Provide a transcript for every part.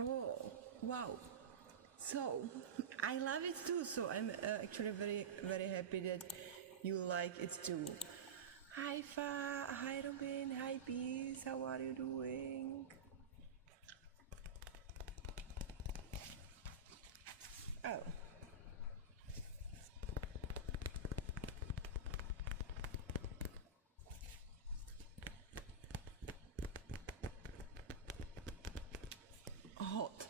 Oh, wow. So, I love it too, so I'm actually very, very happy that you like it too. Hi Fa, hi Robin, hi Peace, how are you doing? Oh. Hot.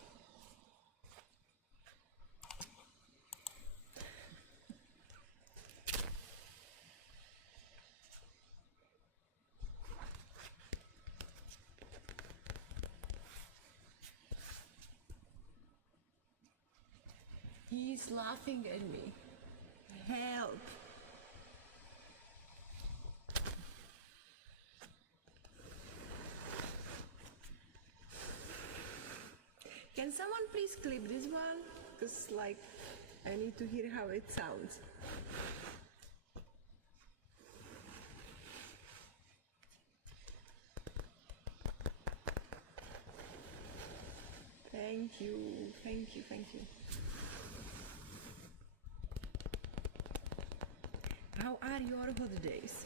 He's laughing at me. Help. Can someone please clip this one? Because like, I need to hear how it sounds. Thank you, thank you, thank you. How are your holidays?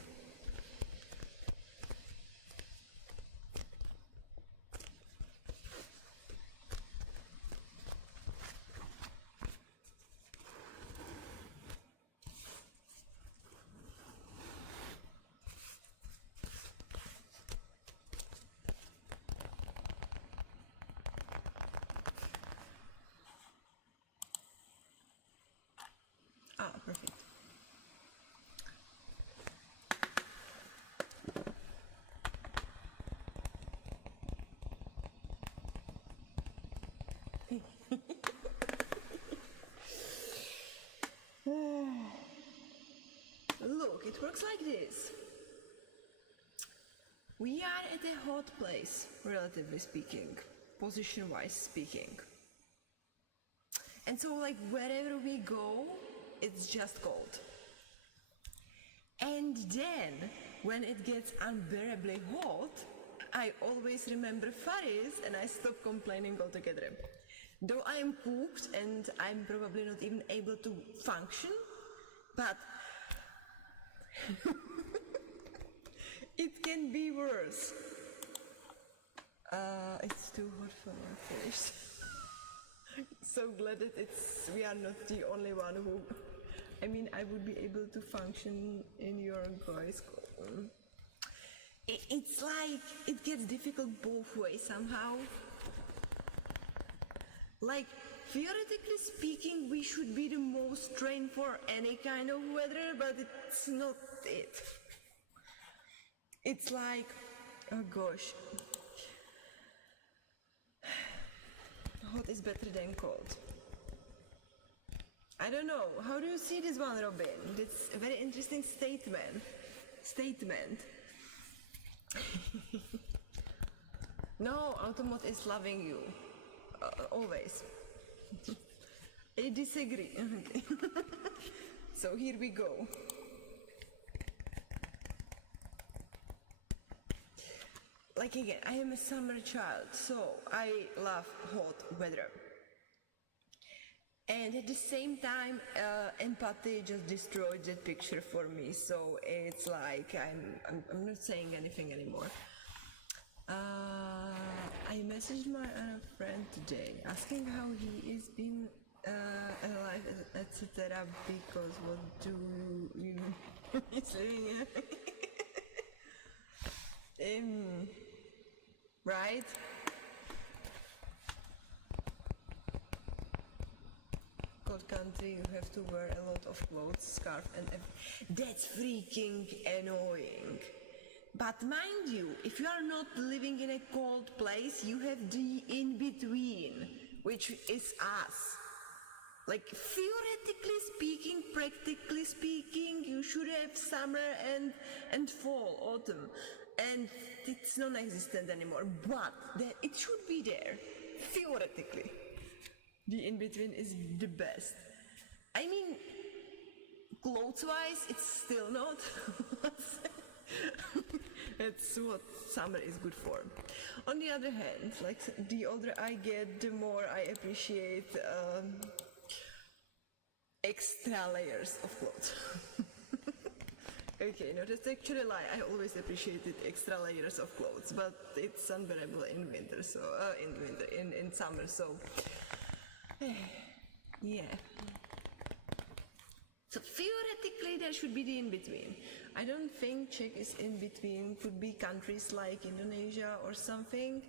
Ah, perfect. Look, it works like this. We are at a hot place, relatively speaking, position-wise speaking. And so like wherever we go, it's just cold. And then, when it gets unbearably hot, I always remember Faris and I stop complaining altogether. Though I am cooked and I'm probably not even able to function, but it can be worse. It's too hot for my face. So glad that we are not the only one who, I mean, I would be able to function in your guys' school. It's like, it gets difficult both ways somehow. Like, theoretically speaking, we should be the most trained for any kind of weather, but it's not it. It's like, oh gosh. Hot is better than cold. I don't know. How do you see this one, Robin? It's a very interesting statement. No, Automot is loving you. Always. I disagree. So here we go. Like again, I am a summer child, so I love hot weather. And at the same time, empathy just destroyed that picture for me. So it's like I'm not saying anything anymore. I messaged my friend today asking how he is being alive, etc. Because what do you he's living in? Right? Cold country, you have to wear a lot of clothes, scarf, and that's freaking annoying. But mind you, if you are not living in a cold place, you have the in-between, which is us. Like, theoretically speaking, practically speaking, you should have summer and fall, autumn. And it's non-existent anymore, but it should be there, theoretically. The in-between is the best. I mean, clothes-wise, it's still not. That's what summer is good for. On the other hand, like the older I get, the more I appreciate extra layers of clothes. Okay, no, that's actually a lie. I always appreciated extra layers of clothes, but it's unbearable in winter. So in summer. So yeah. So theoretically, there should be the in between. I don't think Czech is in between. Could be countries like Indonesia or something.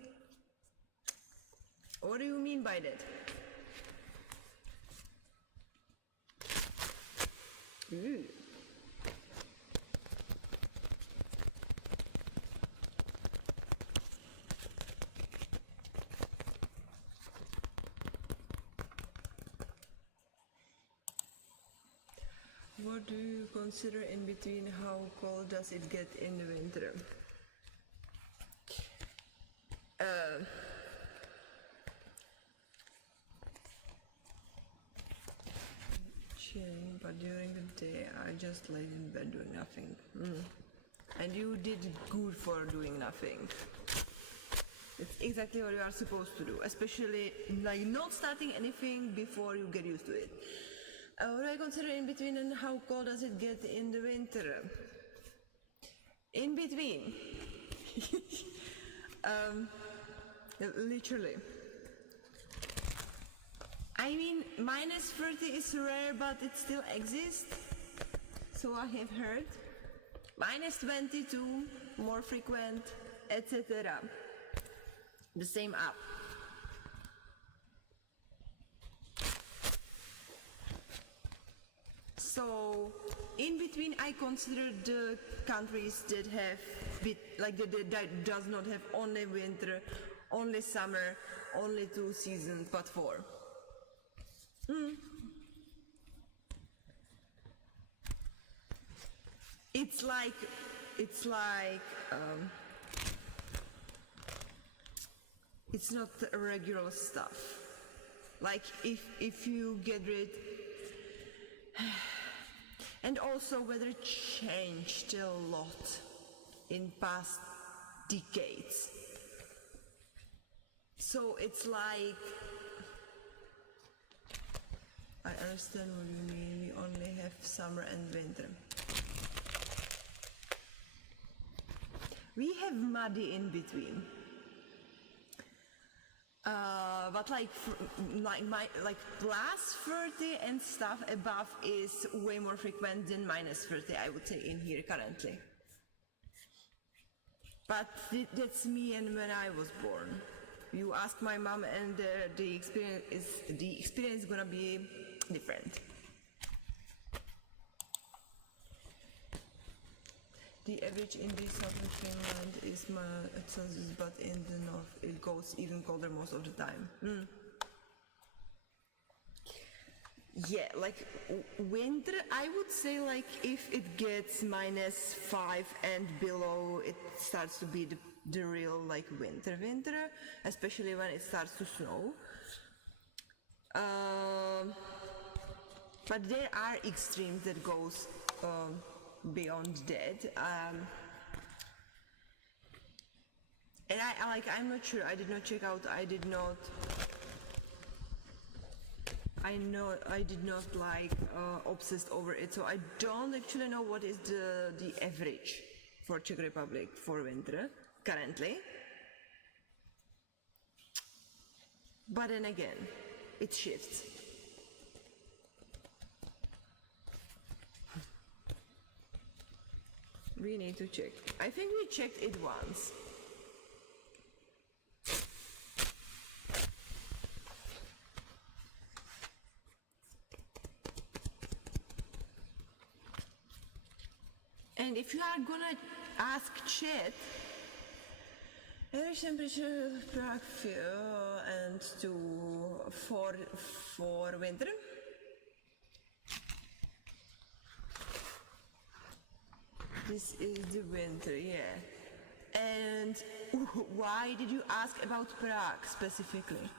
What do you mean by that? Ooh. What do you consider in between? How cold does it get in the winter? Chilling, but during the day I just laid in bed doing nothing. And you did good for doing nothing. It's exactly what you are supposed to do, especially like not starting anything before you get used to it. What do I consider in between, and how cold does it get in the winter? In between. Literally. I mean, minus 30 is rare, but it still exists. So I have heard. Minus 22, more frequent, etc. The same up. So, in between, I consider the countries that have that does not have only winter, only summer, only 2 seasons, but 4. It's like it's not regular stuff. Like if you get rid. And also weather changed a lot in past decades. So it's like, I understand what you mean, we only have summer and winter. We have muddy in between. But like plus 30 and stuff above is way more frequent than minus 30, I would say, in here currently. But that's me and when I was born. You ask my mom and the experience is gonna be different. The average in the southern Finland is Celsius, but in the north it goes even colder most of the time. Yeah, like winter, I would say like if it gets minus 5 and below, it starts to be the real like winter, especially when it starts to snow. But there are extremes that goes beyond that. And I'm not sure, I did not check out, I did not like obsessed over it, so I don't actually know what is the average for Czech Republic for winter currently. But then again, it shifts. We need to check. I think we checked it once. And if you are gonna ask chat, average temperature Prague and for winter. This is the winter, yeah. And why did you ask about Prague specifically?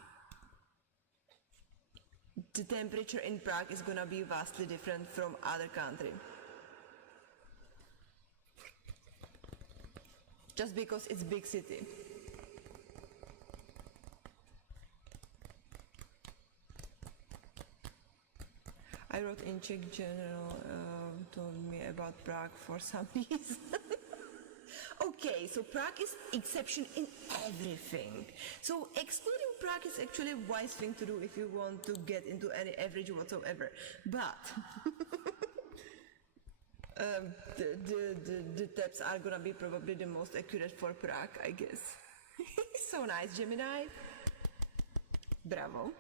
The temperature in Prague is gonna be vastly different from other countries. just because it's big city. I wrote in Czech Journal, told me about Prague for some reason. Okay, so Prague is exception in everything. So excluding Prague is actually a wise thing to do if you want to get into any average whatsoever. But the tabs are gonna be probably the most accurate for Prague, I guess. So nice, Gemini. Bravo.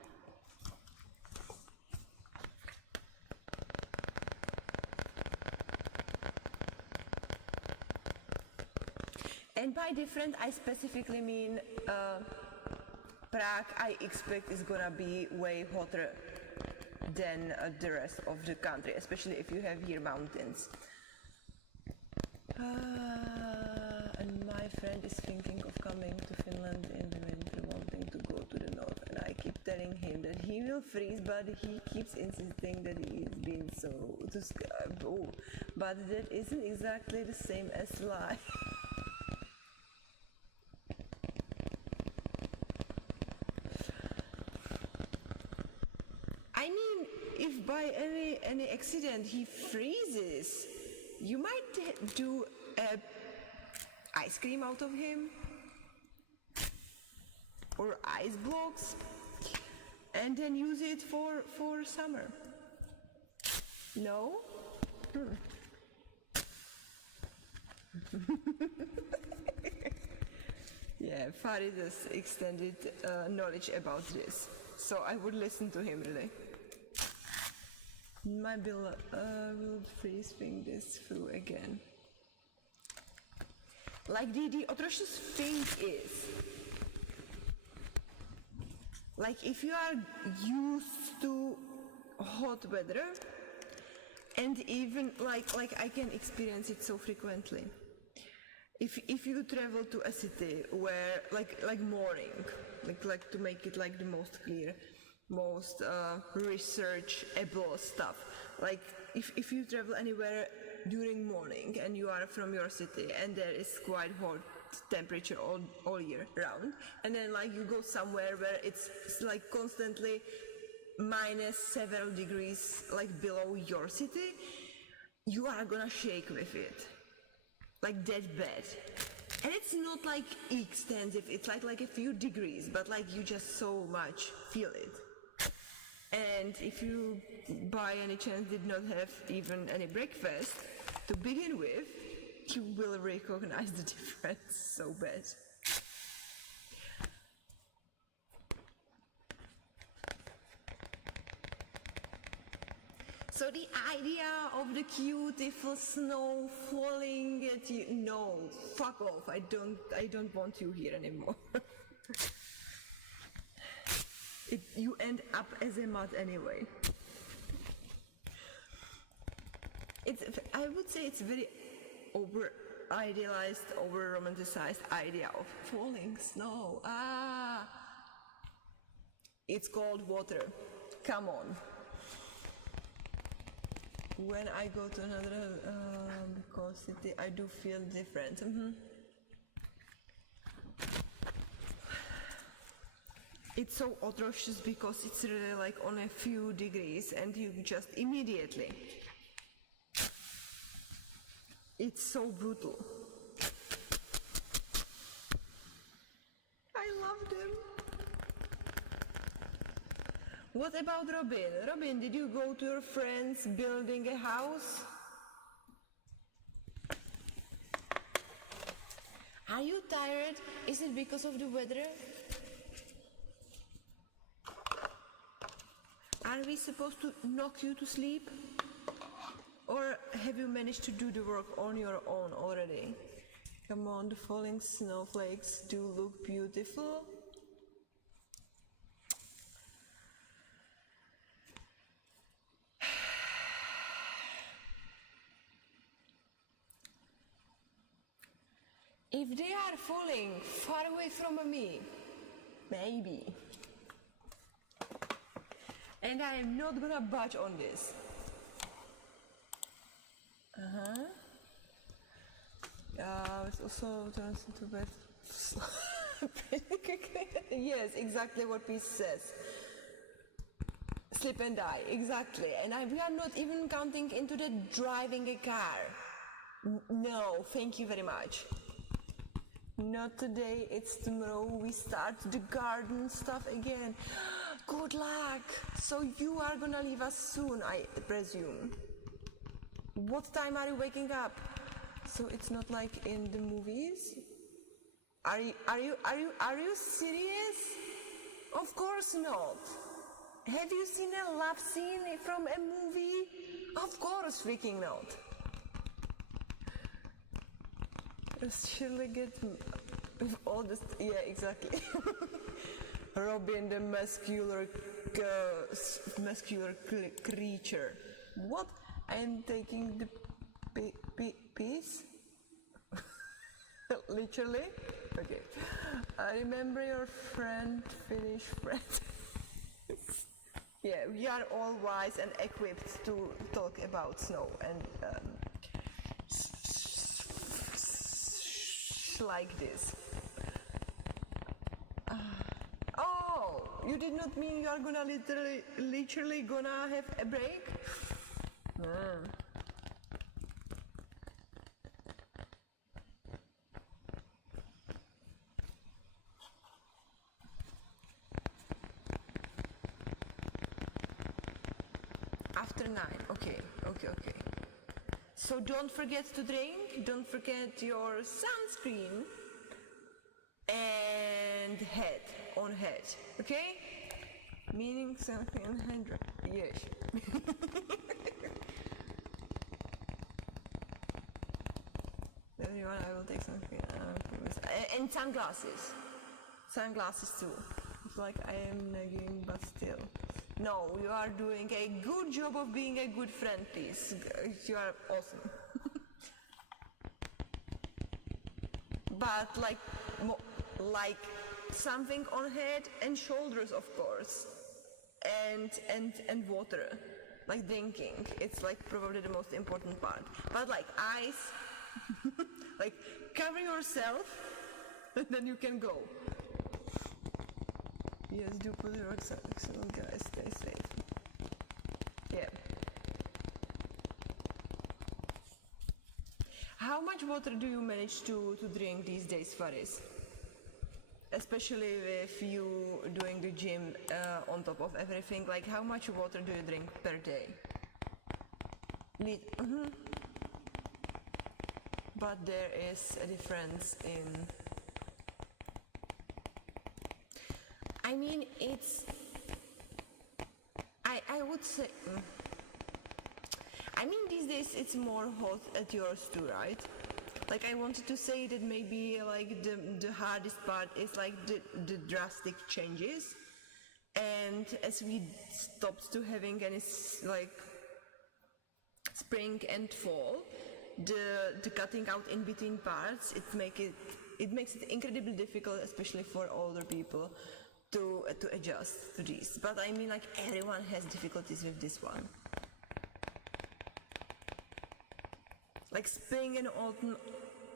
And by different, I specifically mean Prague, I expect is gonna be way hotter than the rest of the country, especially if you have here mountains. And my friend is thinking of coming to Finland in the winter, wanting to go to the north, and I keep telling him that he will freeze, but he keeps insisting that he's been so to oh, but that isn't exactly the same as life. I mean, if by any accident he freezes, you might do ice cream out of him or ice blocks and then use it for summer. No? Yeah, Farid has extended knowledge about this, so I would listen to him really. My bill will freeze this through again. Like the atrocious thing is, like if you are used to hot weather, and even like I can experience it so frequently. If you travel to a city where like morning, like to make it like the most clear, most researchable stuff. Like if you travel anywhere during morning and you are from your city and there is quite hot temperature all year round, and then like you go somewhere where it's like constantly minus several degrees like below your city, you are gonna shake with it. Like that bad. And it's not like extensive, it's like a few degrees, but like you just so much feel it. And if you by any chance did not have even any breakfast to begin with, you will recognize the difference so bad. So the idea of the beautiful snow falling at you, no, fuck off, I don't want you here anymore. You end up as a mud anyway. I would say it's very over-idealized, over-romanticized idea of falling snow. It's called water. Come on. When I go to another coast city, I do feel different. It's so atrocious because it's really like on a few degrees and you just immediately. It's so brutal. I love them. What about Robin? Robin, did you go to your friends building a house? Are you tired? Is it because of the weather? Are we supposed to knock you to sleep? Or have you managed to do the work on your own already? Come on, the falling snowflakes do look beautiful. If they are falling far away from me, maybe. And I am not gonna budge on this. It also turns into bed. Yes, exactly what Peace says. Sleep and die, exactly. And we are not even counting into the driving a car. No, thank you very much. Not today, it's tomorrow. We start the garden stuff again. Good luck. So you are gonna leave us soon, I presume. What time are you waking up? So it's not like in the movies? Are you serious? Of course not. Have you seen a love scene from a movie? Of course freaking not. Surely get with all this, yeah, exactly. Robin the muscular creature. What? I am taking the piece? Literally? Okay. I remember your friend, Finnish friend. Yeah, we are all wise and equipped to talk about snow and like this. Oh, you did not mean you are gonna literally gonna have a break? After 9, okay. So don't forget to drink, don't forget your sunscreen and head, okay? Meaning something on hand, yes. Everyone, I will take something, and sunglasses. Sunglasses too. It's like I am nagging, but still. No, you are doing a good job of being a good friend, please. You are awesome. But like something on head and shoulders, of course, and water, like drinking. It's like probably the most important part. But like eyes, like cover yourself, and then you can go. Yes, do put the roads up. Excellent, guys. Stay safe. Yeah. How much water do you manage to drink these days, Faris? Especially if you doing the gym on top of everything. Like, how much water do you drink per day? But there is a difference in... I mean, it's... I would say... I mean, these days it's more hot at yours too, right? Like, I wanted to say that maybe like the hardest part is like the drastic changes. And as we stopped to having any like spring and fall, the cutting out in between parts, it makes it incredibly difficult, especially for older people, to adjust to this. But I mean, like, everyone has difficulties with this one. Like spring and autumn,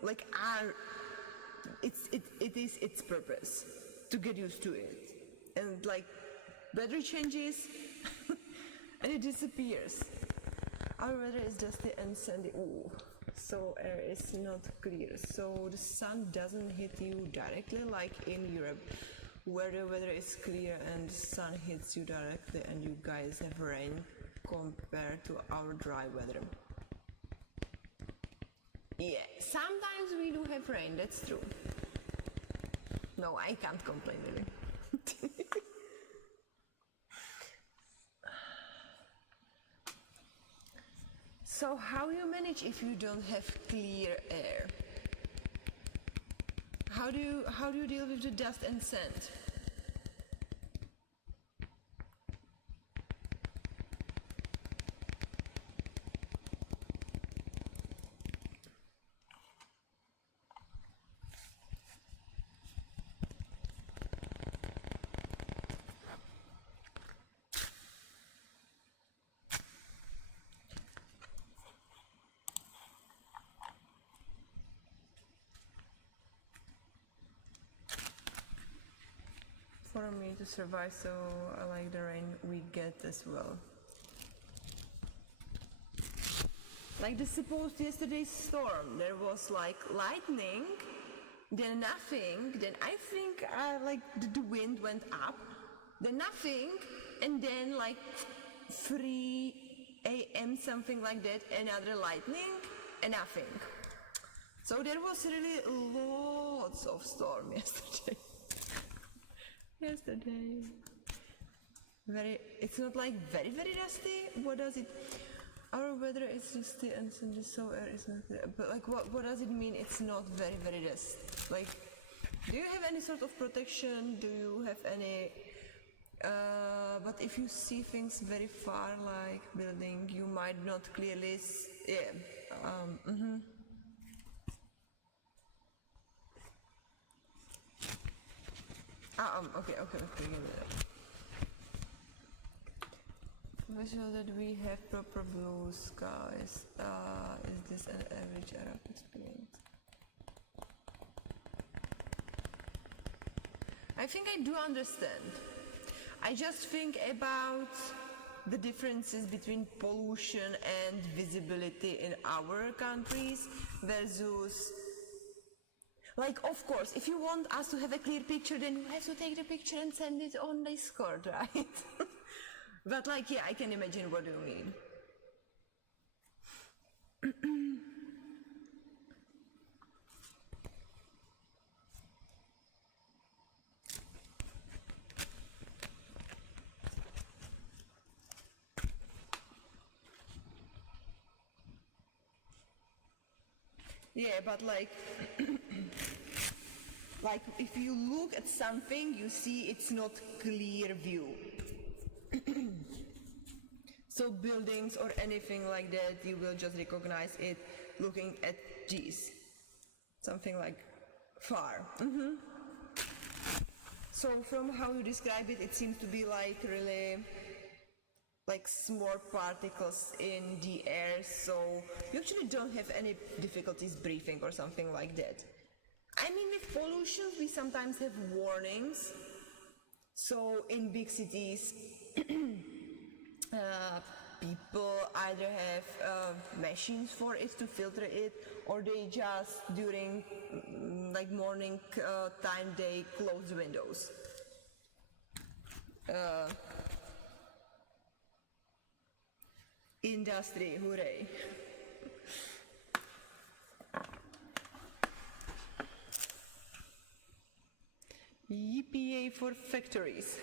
like it is its purpose to get used to it, and like weather changes and it disappears. Our weather is dusty and sandy. Ooh, so air is not clear, so the sun doesn't hit you directly like in Europe, where the weather is clear and the sun hits you directly and you guys have rain compared to our dry weather. Yeah, sometimes we do have rain, that's true. No, I can't complain really. So how you manage if you don't have clear air? How do you deal with the dust and sand? for me to survive, so I like the rain we get as well. Like the supposed yesterday's storm, there was like lightning, then nothing, then I think like the wind went up, then nothing, and then like 3 a.m. something like that, another lightning, and nothing. So there was really lots of storm yesterday. It's not like very dusty. What does it? Our weather is dusty and sunny, so air is not. But like, what does it mean? It's not very dusty. Like, do you have any sort of protection? Do you have any? But if you see things very far, like building, you might not clearly. Yeah. Okay. Give it up. Visual that we have proper blue skies. Is this an average Arab experience? I think I do understand. I just think about the differences between pollution and visibility in our countries versus, like, of course, if you want us to have a clear picture, then you have to take the picture and send it on Discord, right? But like, yeah, I can imagine what you mean. Yeah, but like, like if you look at something, you see it's not clear view. So buildings or anything like that, you will just recognize it looking at these. Something like far. So from how you describe it, it seems to be like really like small particles in the air, so you actually don't have any difficulties breathing or something like that. I mean, with pollution, we sometimes have warnings. So in big cities, people either have machines for it to filter it, or they just during like morning time they close the windows. Industry, hooray. EPA for factories.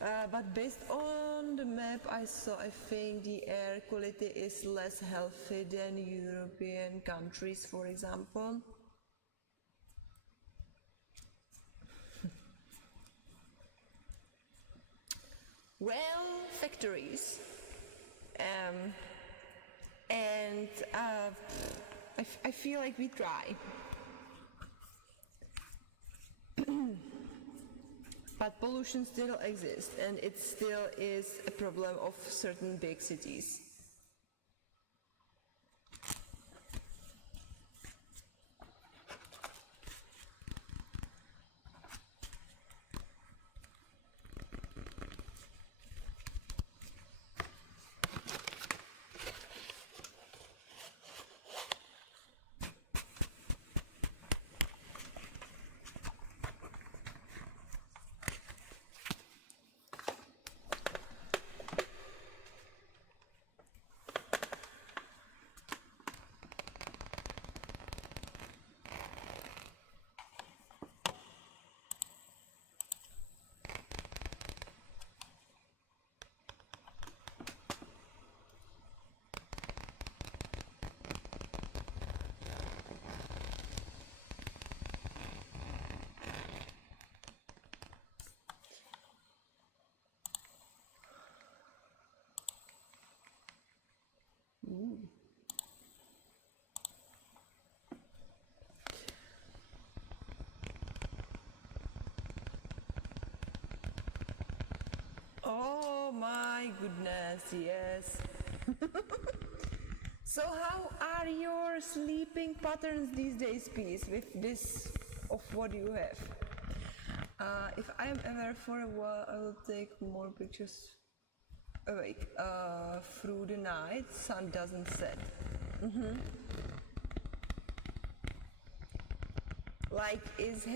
But based on the map I saw, I think the air quality is less healthy than European countries, for example. Well, factories. And I feel like we try. But pollution still exists, and it still is a problem of certain big cities. Ooh. Oh my goodness, yes. So how are your sleeping patterns these days, Peace, with this of what you have? If I am ever for a while, I will take more pictures awake through the night. Sun doesn't set. Like is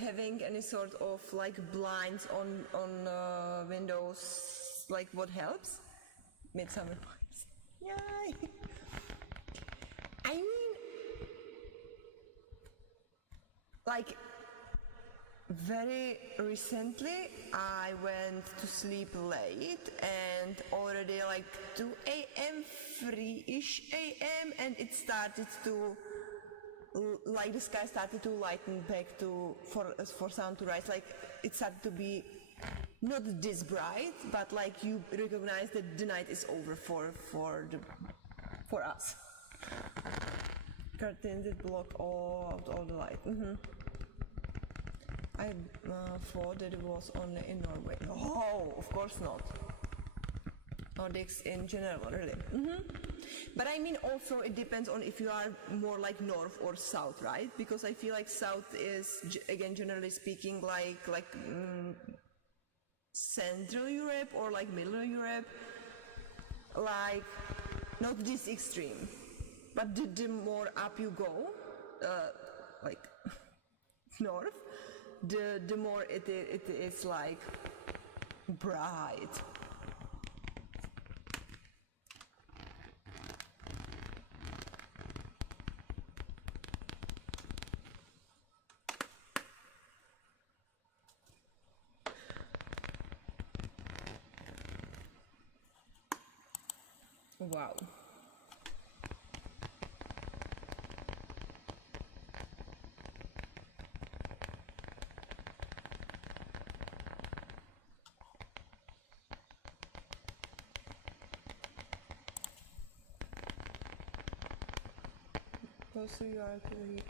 having any sort of like blinds on windows like what helps? Midsummer Night's. Yay! I mean, like very recently I went to sleep late and already like 2 a.m. 3-ish a.m. and it started to like the sky started to lighten back to for sun to rise. Like it started to be not this bright, but like you recognize that the night is over for us. Curtains that block all the light. I thought that it was only in Norway. Oh, of course not. Nordics in general, really. But I mean also it depends on if you are more like north or south, right? Because I feel like south is, again, generally speaking, like Central Europe or like Middle Europe. Like, not this extreme. But the more up you go, like north, the more it is like bright. Wow. Also, you are clearly.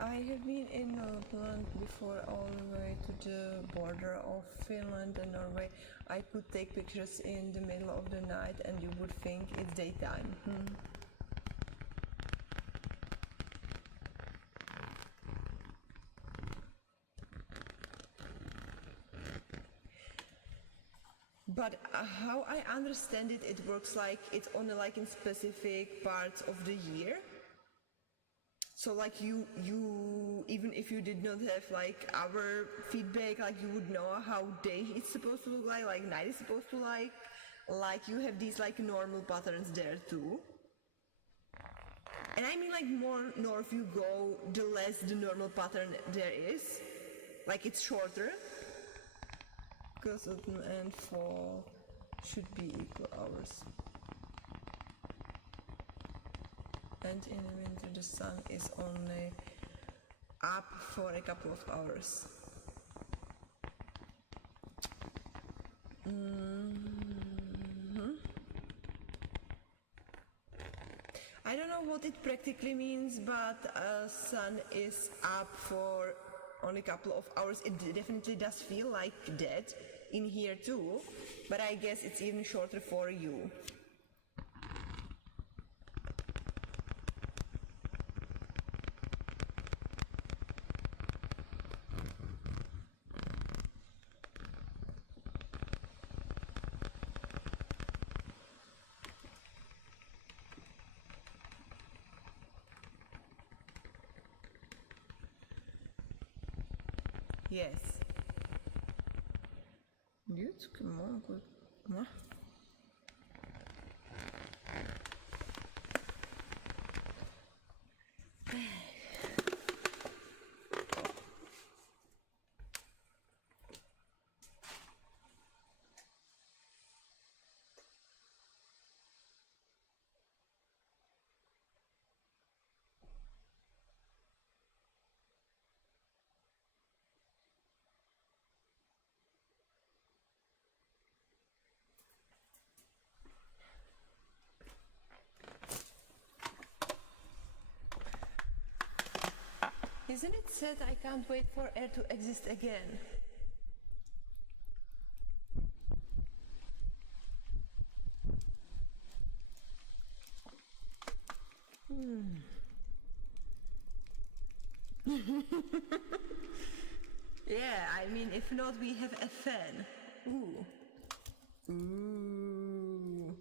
I have been in Poland before, all the way to the border of Finland and Norway. I could take pictures in the middle of the night and you would think it's daytime. But how I understand it, it works like it's only like in specific parts of the year. So like you even if you did not have like our feedback, like you would know how day is supposed to look like night is supposed to like you have these like normal patterns there too. And I mean like more north you go, the less the normal pattern there is. Like it's shorter. Because autumn and fall should be equal hours. And in the winter the sun is only up for a couple of hours. I don't know what it practically means, but sun is up for only a couple of hours. It definitely does feel like that in here too, but I guess it's even shorter for you. Yes. Dude, come on, good. What? Isn't it sad I can't wait for air to exist again? Yeah, I mean, if not, we have a fan. Ooh. Ooh.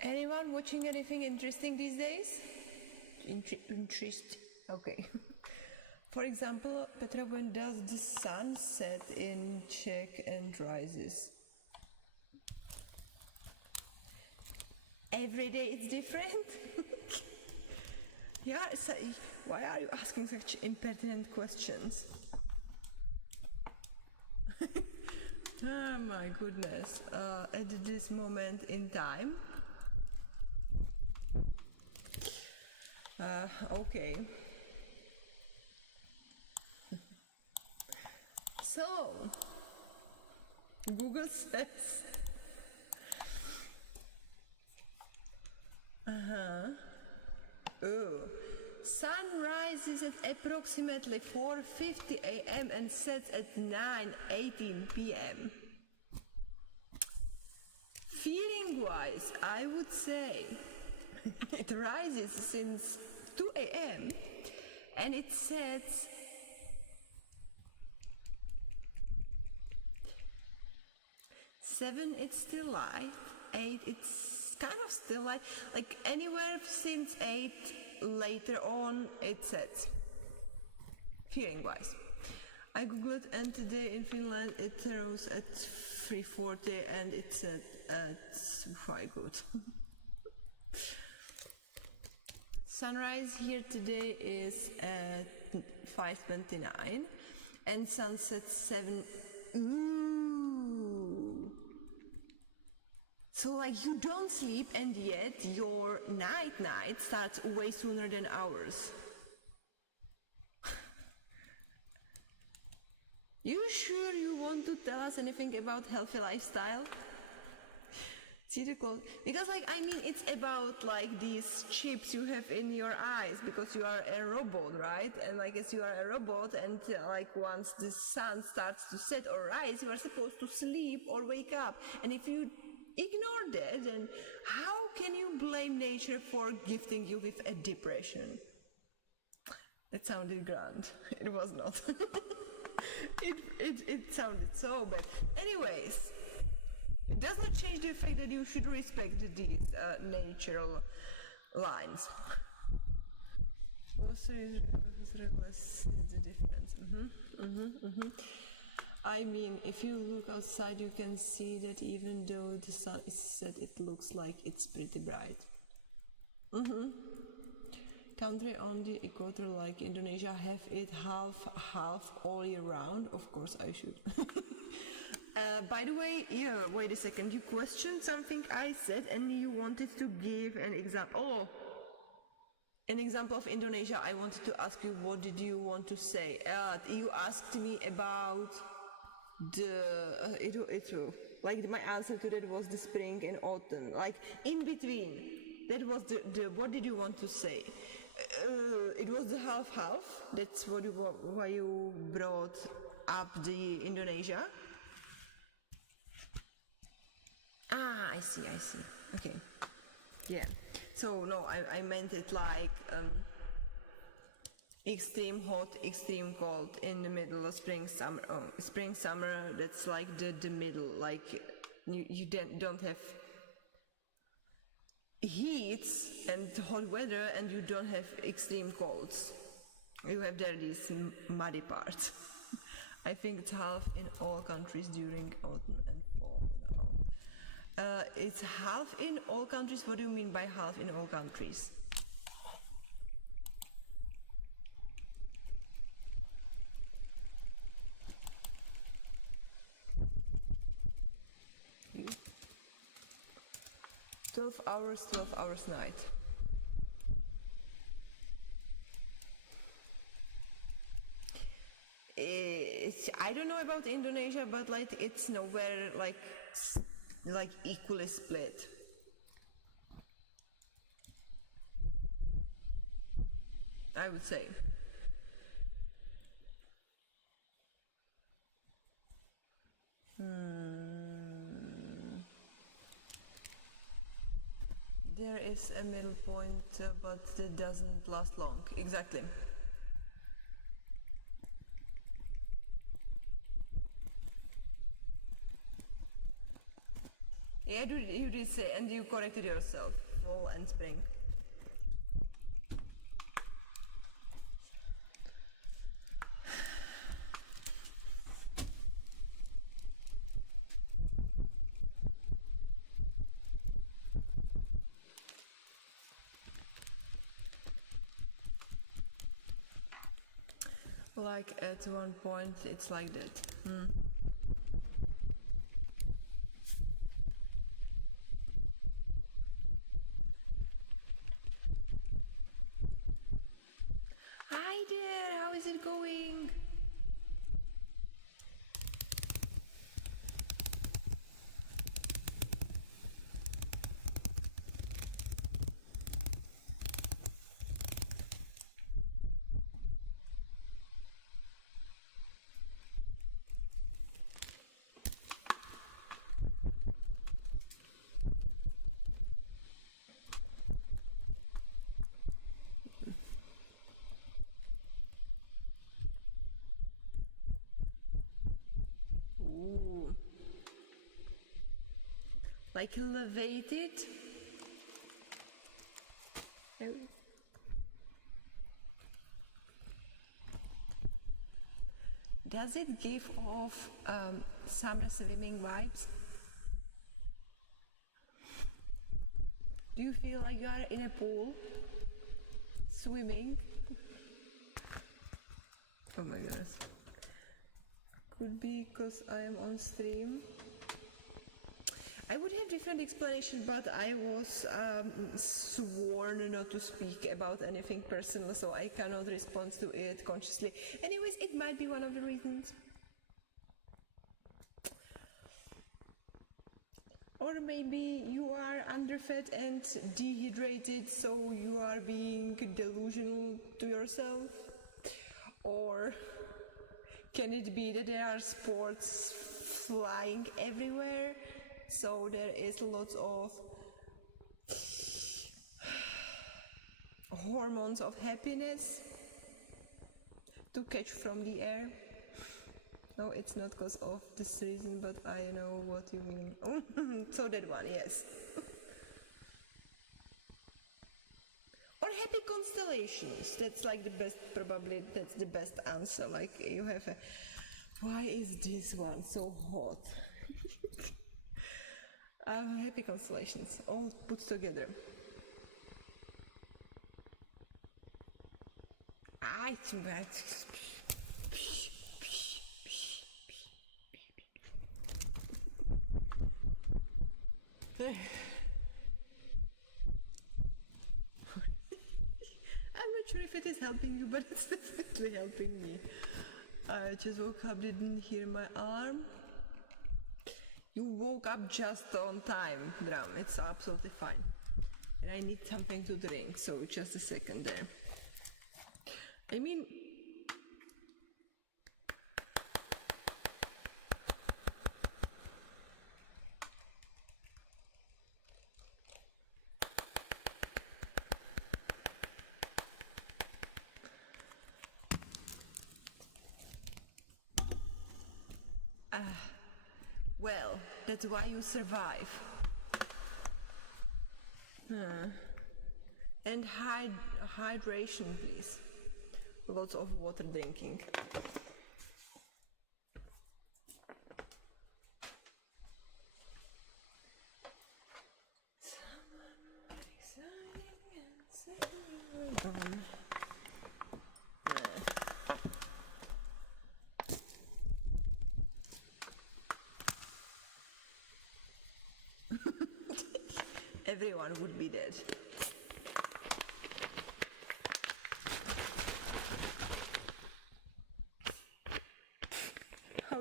Anyone watching anything interesting these days? Interest. Okay. For example, Petra, when does the sun set in Czech and rises? Every day it's different? Yeah, so why are you asking such impertinent questions? Oh my goodness. At this moment in time. Okay. So, Google says. Oh. Sun rises at approximately 4:50 a.m. and sets at 9:18 p.m. Feeling-wise, I would say it rises since 2 a.m. and it sets 7, it's still light. 8, it's kind of still light. Like anywhere since 8 later on, it sets. Feeling wise. I googled and today in Finland it rose at 3:40 and it set at quite good. Sunrise here today is at 5:29 and sunset 7. Ooh. So like you don't sleep and yet your night starts way sooner than ours. You sure you want to tell us anything about healthy lifestyle? See the clothes? Because like, I mean, it's about like these chips you have in your eyes because you are a robot, right? And like as you are a robot and like once the sun starts to set or rise, you are supposed to sleep or wake up. And if you ignore that, then how can you blame nature for gifting you with a depression? That sounded grand. It was not. It sounded so bad. Anyways, it does not change the fact that you should respect these natural lines. Also, is the difference. I mean, if you look outside, you can see that even though the sun is set, it looks like it's pretty bright. Country on the equator like Indonesia have it half all year round? Of course I should. By the way, yeah, wait a second, you questioned something I said and you wanted to give an example. Oh, an example of Indonesia. I wanted to ask you, what did you want to say? You asked me about like my answer to that was the spring and autumn, like in between. That was the what did you want to say? It was the half. That's why you brought up the Indonesia. Ah, I see. Okay. Yeah. So no, I meant it like extreme hot, extreme cold in the middle of spring, summer. That's like the middle. Like you don't have heat and hot weather, and you don't have extreme colds. You have there these muddy parts. I think it's half in all countries during autumn and fall now. It's half in all countries. What do you mean by half in all countries? You? 12 hours night. I don't know about Indonesia, but like it's nowhere like equally split. I would say. There is a middle point, but it doesn't last long. Exactly. Yeah, you did say, and you corrected yourself. Fall and spring. Like at one point, it's like that. Hi there, how is it going? Ooh. Like elevated? Does it give off summer swimming vibes? Do you feel like you are in a pool swimming? Oh my goodness. Could be because I am on stream. I would have different explanation, but I was sworn not to speak about anything personal, so I cannot respond to it consciously. Anyways, it might be one of the reasons. Or maybe you are underfed and dehydrated, so you are being delusional to yourself. Or can it be that there are sports flying everywhere? So there is lots of hormones of happiness to catch from the air. No, it's not because of this reason, but I know what you mean. So that one, yes. Or happy constellations. That's like the best, probably that's the best answer. Like you have a, why is this one so hot? Happy constellations, all put together. I'm not sure if it is helping you, but it's definitely helping me. I just woke up, didn't hear my alarm. You woke up just on time, Drum. It's absolutely fine. And I need something to drink, so just a second there. I mean, well, that's why you survive. And hydration, please. Lots of water drinking. Everyone would be dead.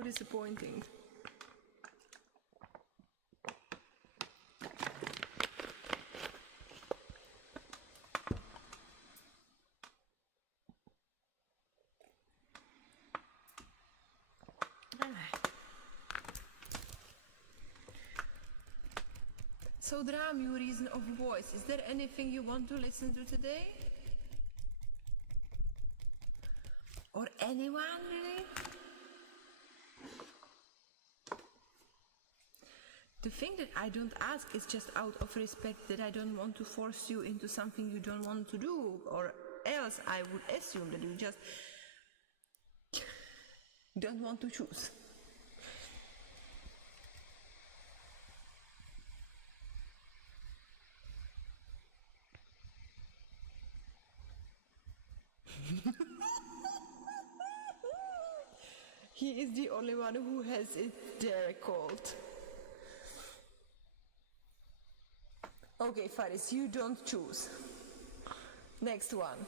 disappointing. So Dram, your reason of voice, is there anything you want to listen to today? Or anyone really? The thing that I don't ask is just out of respect that I don't want to force you into something you don't want to do, or else I would assume that you just don't want to choose. He is the only one who has it there called. Okay, Faris, you don't choose. Next one.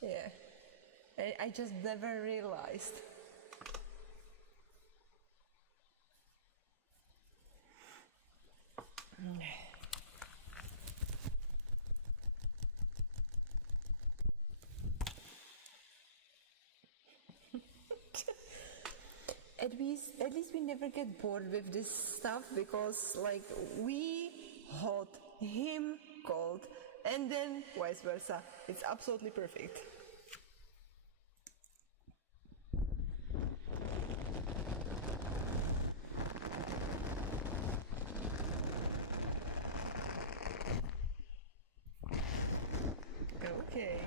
Yeah, I just never realized. At least we never get bored with this stuff, because like we hot, him cold, and then vice versa. It's absolutely perfect. Okay.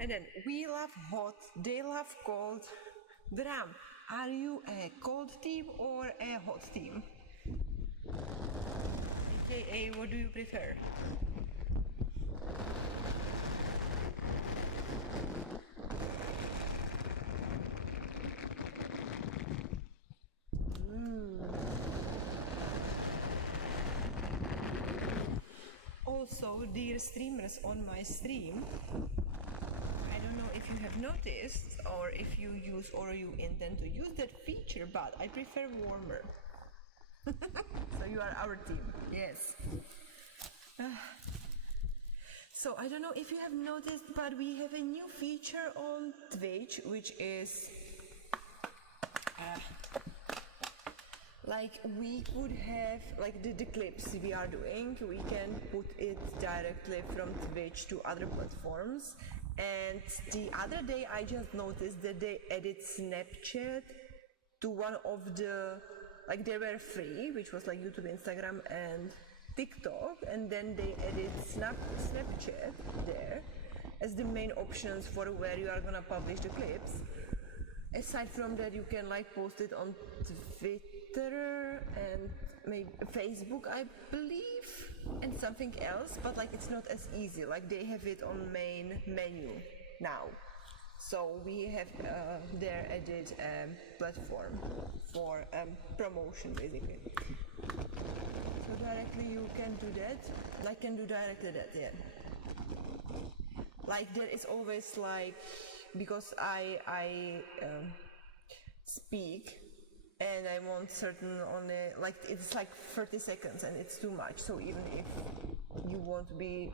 And then we love hot, they love cold. Dram, are you a cold team or a hot team? AKA, what do you prefer? Also, dear streamers on my stream, I don't know if you have noticed or if you use or you intend to use that feature, but I prefer warmer. So you are our team, yes. So I don't know if you have noticed, but we have a new feature on Twitch, which is like we could have like the clips we are doing, we can put it directly from Twitch to other platforms. And the other day I just noticed that they added Snapchat to one of the, like there were three, which was like YouTube, Instagram and TikTok, and then they added Snapchat there as the main options for where you are gonna publish the clips. Aside from that, you can like post it on Twitter and maybe Facebook, I believe, and something else, but like it's not as easy. Like they have it on main menu now. So we have their added platform for promotion basically. So directly you can do that. I can do directly that, yeah. Like there is always like, because I speak and I want certain on a, like it's like 30 seconds and it's too much. So even if you want to be,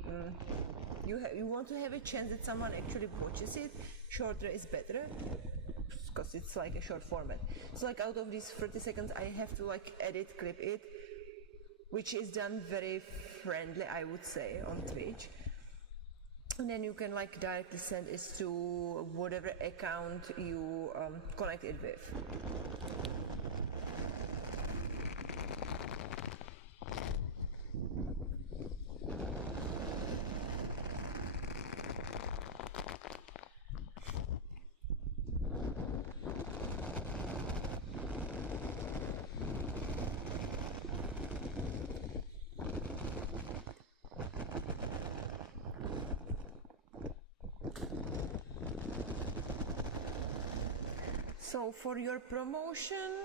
you want to have a chance that someone actually watches it, shorter is better because it's like a short format. So like out of these 30 seconds I have to like edit, clip it, which is done very friendly, I would say, on Twitch. And then you can like directly send it to whatever account you connect it with. So for your promotion,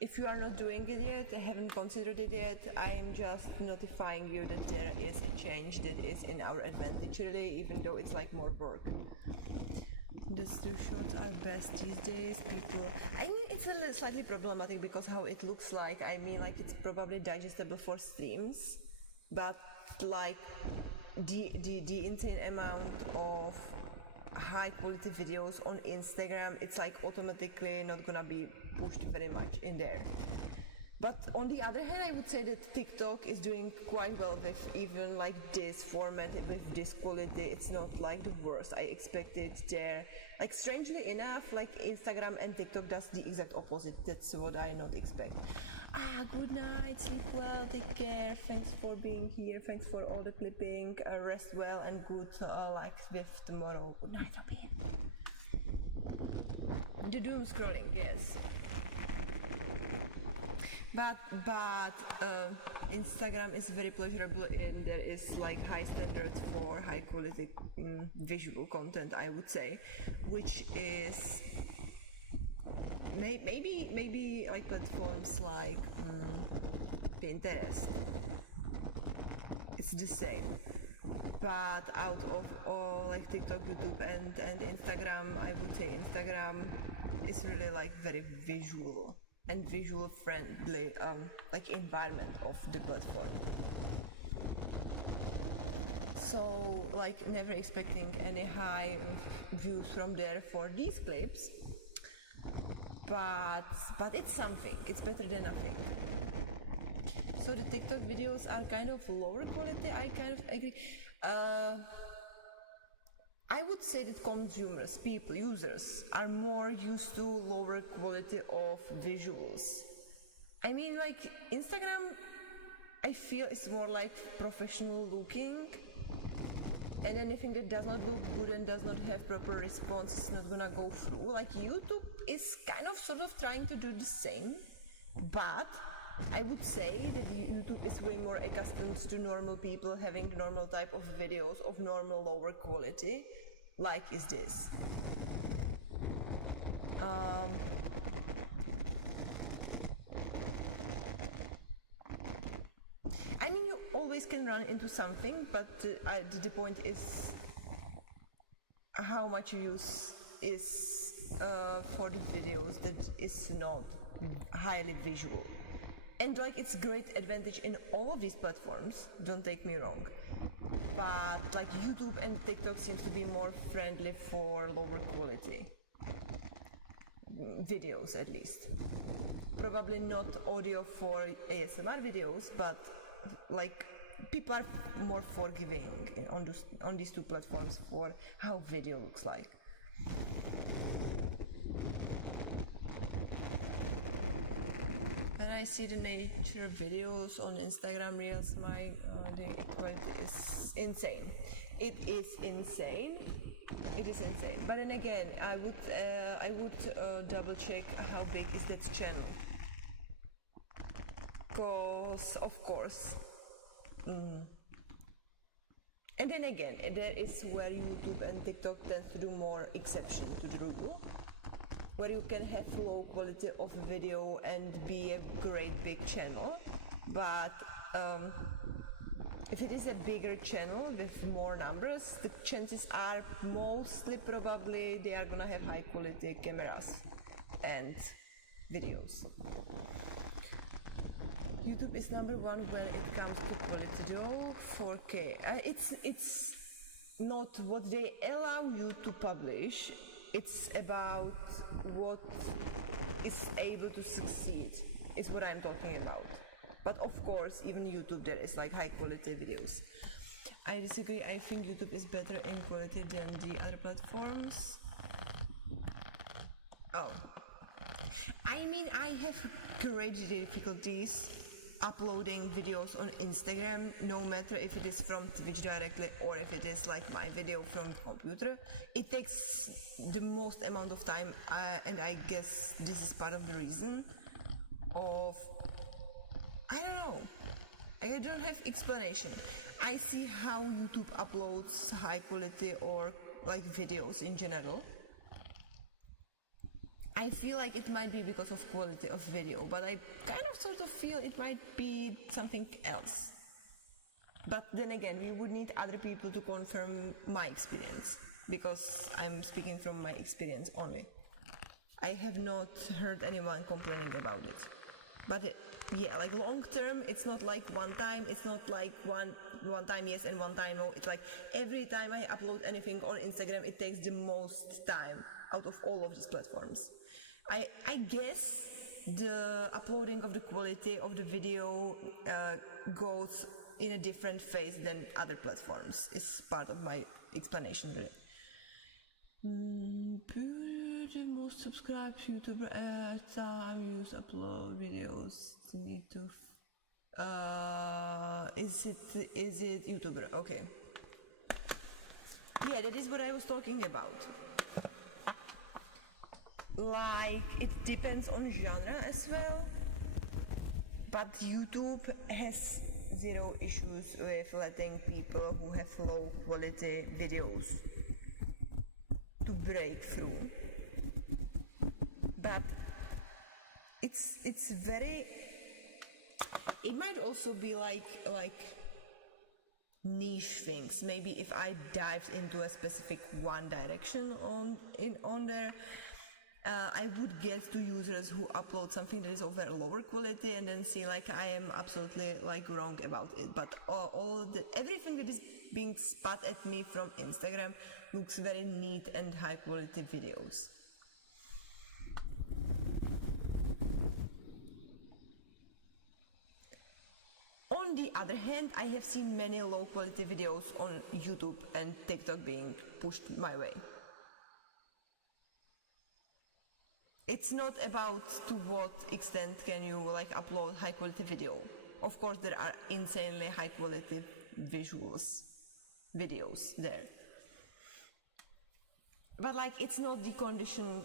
if you are not doing it yet, I haven't considered it yet, I am just notifying you that there is a change that is in our advantage really, even though it's like more work. The two shots are best these days, people. I mean, it's a little slightly problematic because how it looks like, I mean, like it's probably digestible for streams, but like the insane amount of high quality videos on Instagram, it's like automatically not gonna be pushed very much in there. But on the other hand, I would say that TikTok is doing quite well with even like this format, with this quality. It's not like the worst I expected there. Like strangely enough, like Instagram and TikTok does the exact opposite. That's what I not expect. Good night, sleep well, take care, thanks for being here, thanks for all the clipping, rest well and good luck with tomorrow. Good night, Robin. The doom scrolling, yes. But Instagram is very pleasurable and there is like high standards for high quality visual content, I would say, which is maybe like platforms like Pinterest. It's the same. But out of all like TikTok, YouTube and Instagram, I would say Instagram is really like very visual and visual friendly like environment of the platform. So like never expecting any high views from there for these clips, but it's something, it's better than nothing. So the TikTok videos are kind of lower quality, I kind of agree. I would say that consumers, people, users are more used to lower quality of visuals. I mean, like Instagram, I feel is more like professional looking, and anything that does not look good and does not have proper response is not gonna go through. Like YouTube is kind of sort of trying to do the same, but I would say that YouTube is way more accustomed to normal people having normal type of videos of normal lower quality, like is this. I mean, you always can run into something, but the point is how much use is for the videos that is not highly visual. And like it's great advantage in all of these platforms, don't take me wrong. But like YouTube and TikTok seems to be more friendly for lower quality videos, at least. Probably not audio for ASMR videos, but like people are more forgiving on these two platforms for how video looks like. When I see the nature videos on Instagram Reels, the quality is insane. It is insane. It is insane. But then again, I would double check how big is that channel. Cause of course. And then again, there is where YouTube and TikTok tends to do more exception to the rule, where you can have low quality of video and be a great big channel, but if it is a bigger channel with more numbers, the chances are mostly probably they are gonna have high quality cameras and videos. YouTube is number one when it comes to quality though, 4K. It's not what they allow you to publish, it's about what is able to succeed, is what I'm talking about. But of course, even YouTube, there is like high quality videos. I disagree, I think YouTube is better in quality than the other platforms. Oh. I mean, I have great difficulties uploading videos on Instagram, no matter if it is from Twitch directly or if it is like my video from computer. It takes the most amount of time, and I guess this is part of the reason of, I don't know, I don't have explanation. I see how YouTube uploads high quality or like videos in general, I feel like it might be because of quality of video, but I kind of sort of feel it might be something else. But then again, we would need other people to confirm my experience, because I'm speaking from my experience only. I have not heard anyone complaining about it. But yeah, like long term, it's not like one time, it's not like one time yes and one time no. It's like every time I upload anything on Instagram, it takes the most time out of all of these platforms. I guess the uploading of the quality of the video goes in a different phase than other platforms. Is part of my explanation really. The most subscribed YouTuber at time use upload videos need to is it YouTuber? Okay. Yeah, that is what I was talking about. Like, it depends on genre as well, but YouTube has zero issues with letting people who have low quality videos to break through. But it's very, it might also be like niche things. Maybe if I dived into a specific one direction on there, I would get to users who upload something that is of a lower quality and then see like I am absolutely like wrong about it. But everything that is being spat at me from Instagram looks very neat and high quality videos. On the other hand, I have seen many low quality videos on YouTube and TikTok being pushed my way. It's not about to what extent can you like upload high quality video. Of course there are insanely high quality videos there. But like it's not the condition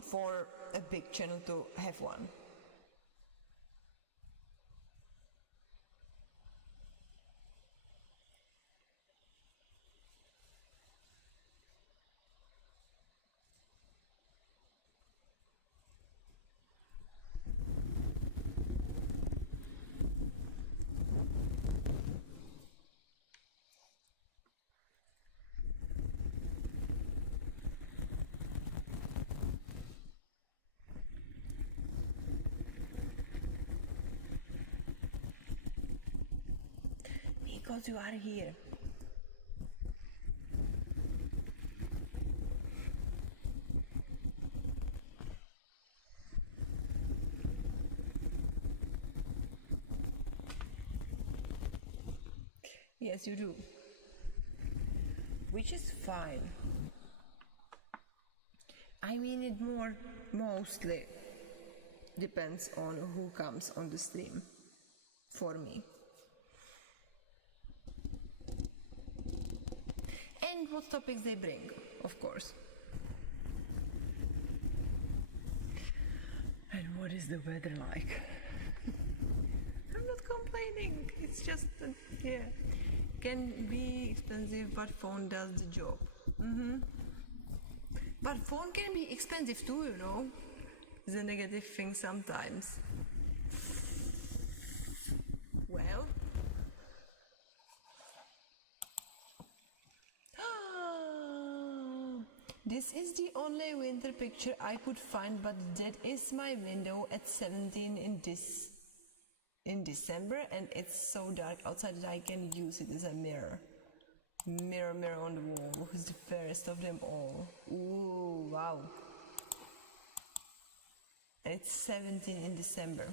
for a big channel to have one. Because you are here. Yes, you do. Which is fine. I mean, it mostly depends on who comes on the stream for me. And what topics they bring, of course. And what is the weather like? I'm not complaining, it's just, yeah. Can be expensive, but phone does the job. But phone can be expensive too, you know. It's a negative thing sometimes. Well. This is the only winter picture I could find, but that is my window at 17 in December, and it's so dark outside that I can use it as a mirror. Mirror on the wall. Who's the fairest of them all? Ooh, wow. It's 17 in December.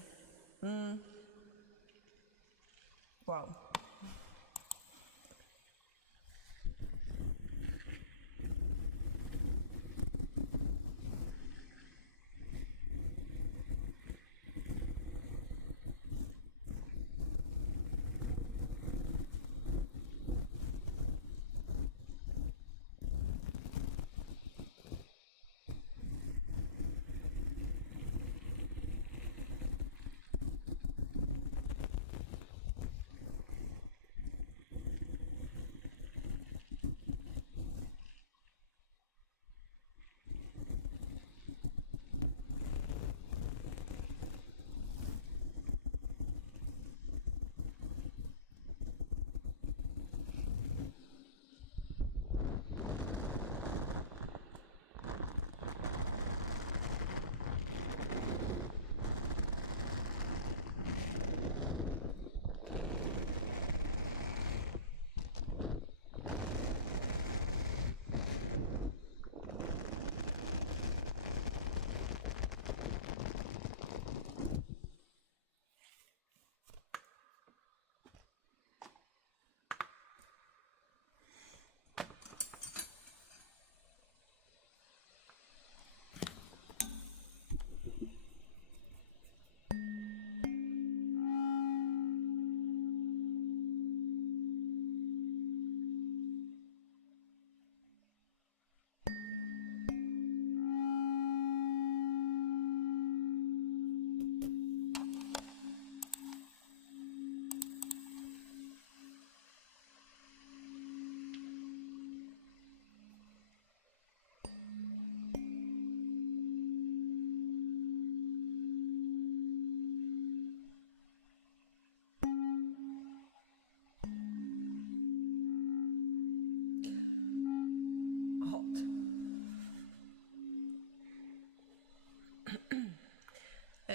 Wow.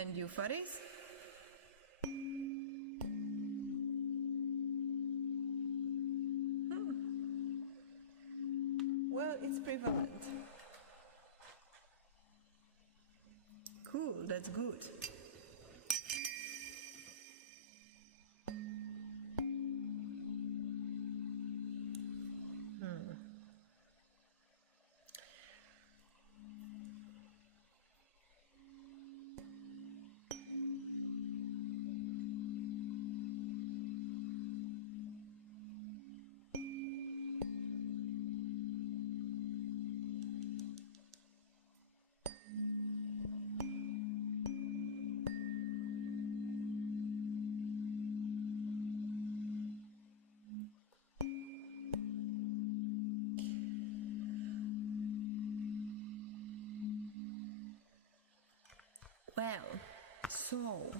And you, Faris? Well, it's prevalent. Cool, that's good. Well, so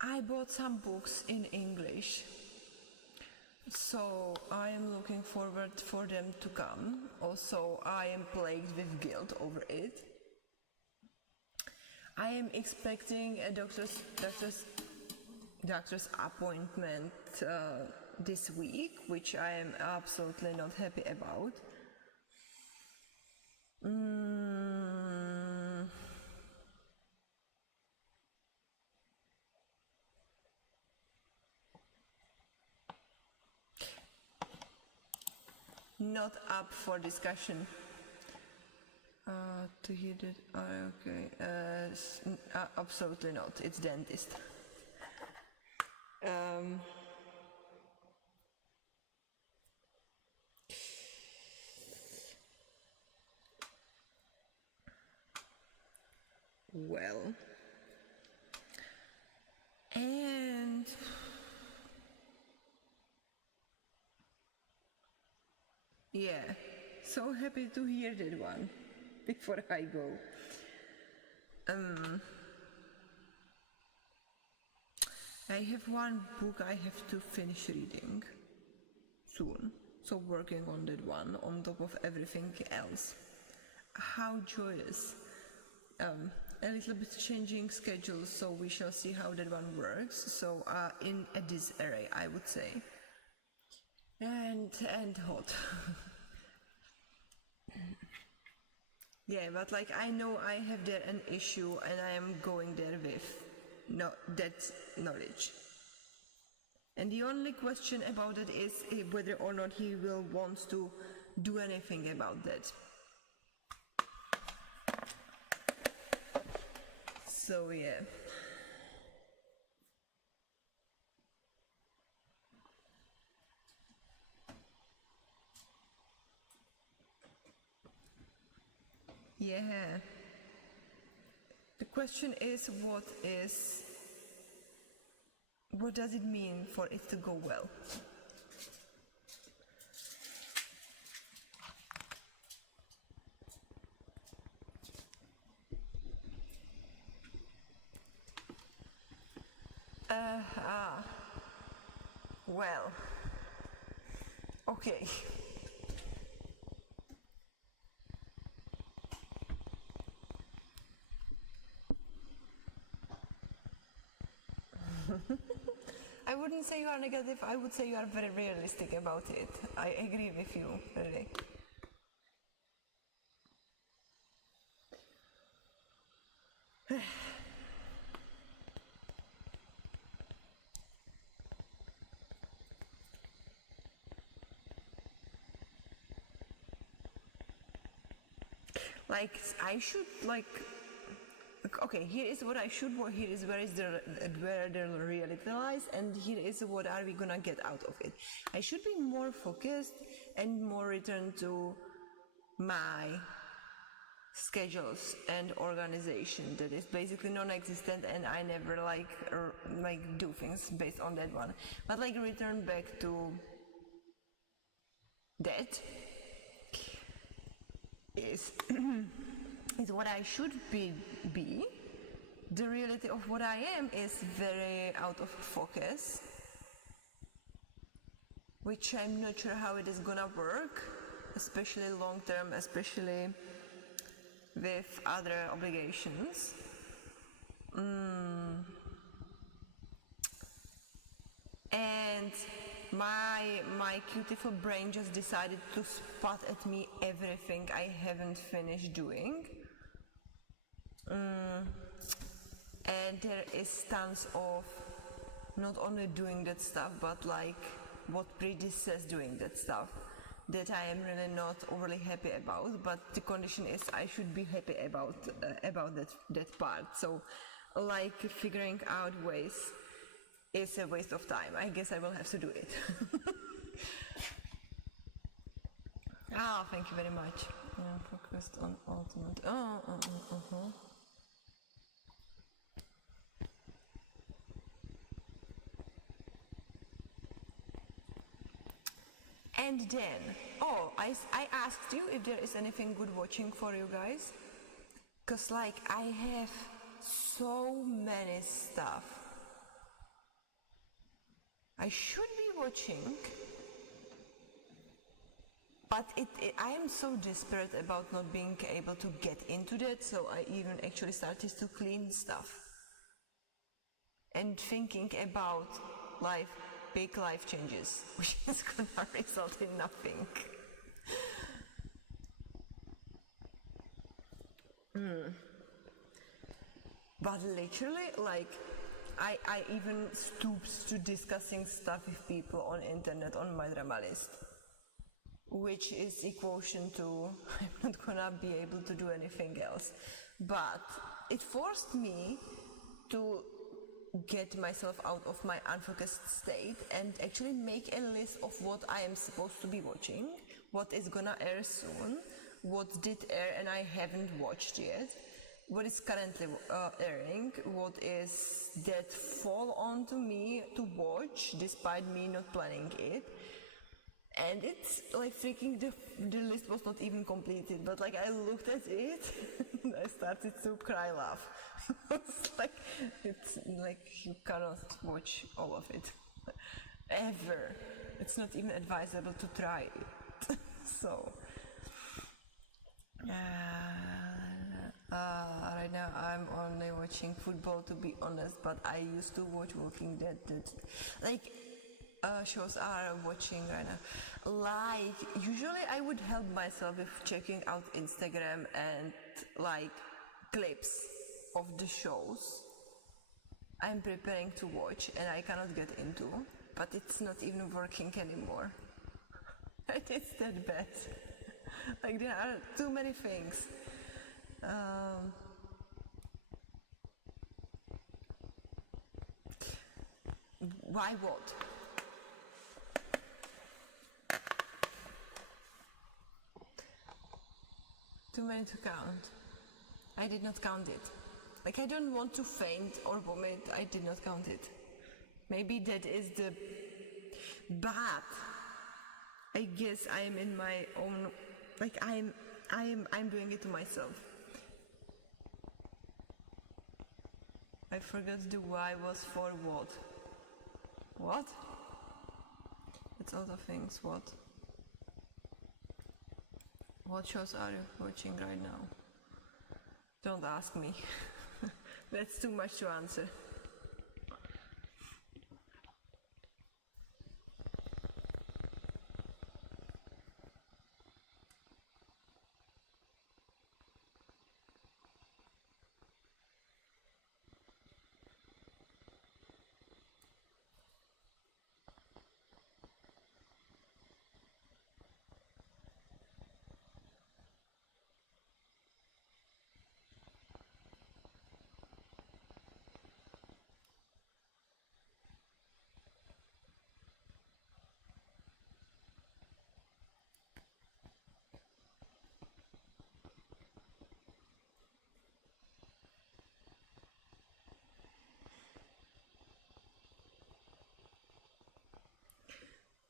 I bought some books in English, so I am looking forward for them to come. Also, I am plagued with guilt over it. I am expecting a doctor's appointment this week, which I am absolutely not happy about. Not up for discussion. To hear that, okay. Absolutely not. It's dentist. Well, and yeah, so happy to hear that one before I go. I have one book I have to finish reading soon, so working on that one on top of everything else. How joyous. A little bit changing schedule, so we shall see how that one works. So in at this array, I would say, and hot. Yeah, but like I know I have there an issue, and I am going there with that knowledge. And the only question about it is whether or not he will want to do anything about that. So yeah. Yeah. The question is what does it mean for it to go well? Well, okay. I wouldn't say you are negative, I would say you are very realistic about it. I agree with you, really. Like, I should, like, okay, here is what I should, here is where the reality lies, and here is what are we gonna get out of it. I should be more focused and more return to my schedules and organization that is basically non-existent, and I never like do things based on that one, but like return back to that is is what I should be. The reality of what I am is very out of focus, which I'm not sure how it is gonna work, especially long term, especially with other obligations. And my beautiful brain just decided to spot at me everything I haven't finished doing. And there is tons of not only doing that stuff, but like what predeceased doing that stuff that I am really not overly happy about. But the condition is I should be happy about that part. So like figuring out ways is a waste of time. I guess I will have to do it. Ah, thank you very much. Yeah, focused on ultimate. And then, I asked you if there is anything good watching for you guys. Cause like I have so many stuff I should be watching, but I am so desperate about not being able to get into that, so I even actually started to clean stuff and thinking about big life changes, which is gonna result in nothing. But literally, like, I even stooped to discussing stuff with people on internet on my drama list, which is equation to I'm not gonna be able to do anything else. But it forced me to get myself out of my unfocused state and actually make a list of what I am supposed to be watching, what is gonna air soon, what did air and I haven't watched yet, what is currently airing, what is that fall onto me to watch despite me not planning it. And it's like freaking the list was not even completed, but like I looked at it and I started to cry laugh. It's like you cannot watch all of it ever. It's not even advisable to try it. So right now I'm only watching football, to be honest, but I used to watch Walking Dead. Shows are watching right now. Like usually I would help myself with checking out Instagram and like clips of the shows I'm preparing to watch and I cannot get into, but it's not even working anymore. It's that bad. Like there are too many things. Why what? Too many to count. I did not count it. Like I don't want to faint or vomit. I did not count it. Maybe that is the bad. I guess I am in my own. Like I'm doing it to myself. I forgot the why was for what. What? It's a lot of things. What? What shows are you watching right now? Don't ask me. That's too much to answer.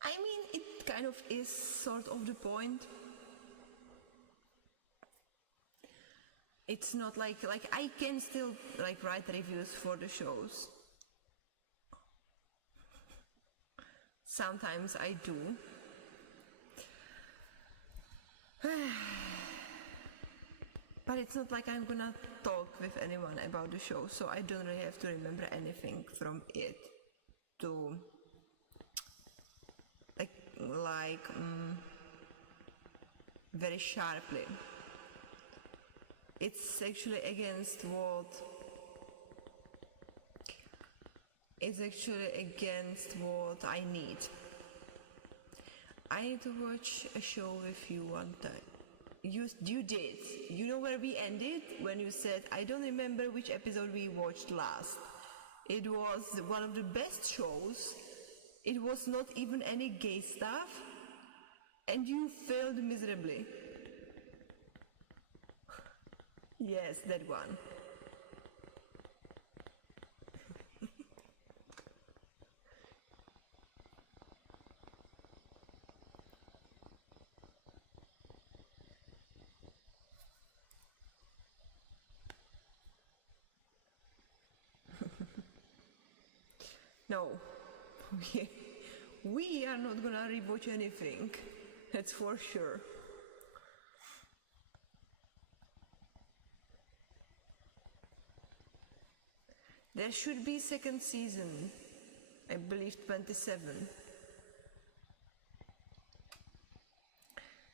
I mean, it kind of is sort of the point. It's not like I can still like write reviews for the shows. Sometimes I do. But it's not like I'm gonna talk with anyone about the show, so I don't really have to remember anything from it to like very sharply. It's actually against what I need. I need to watch a show with you one time. You did. You know where we ended? When you said, I don't remember which episode we watched last. It was one of the best shows. It was not even any gay stuff. And you failed miserably. Yes, that one. No, we are not gonna rewatch anything, that's for sure. There should be second season, I believe 27.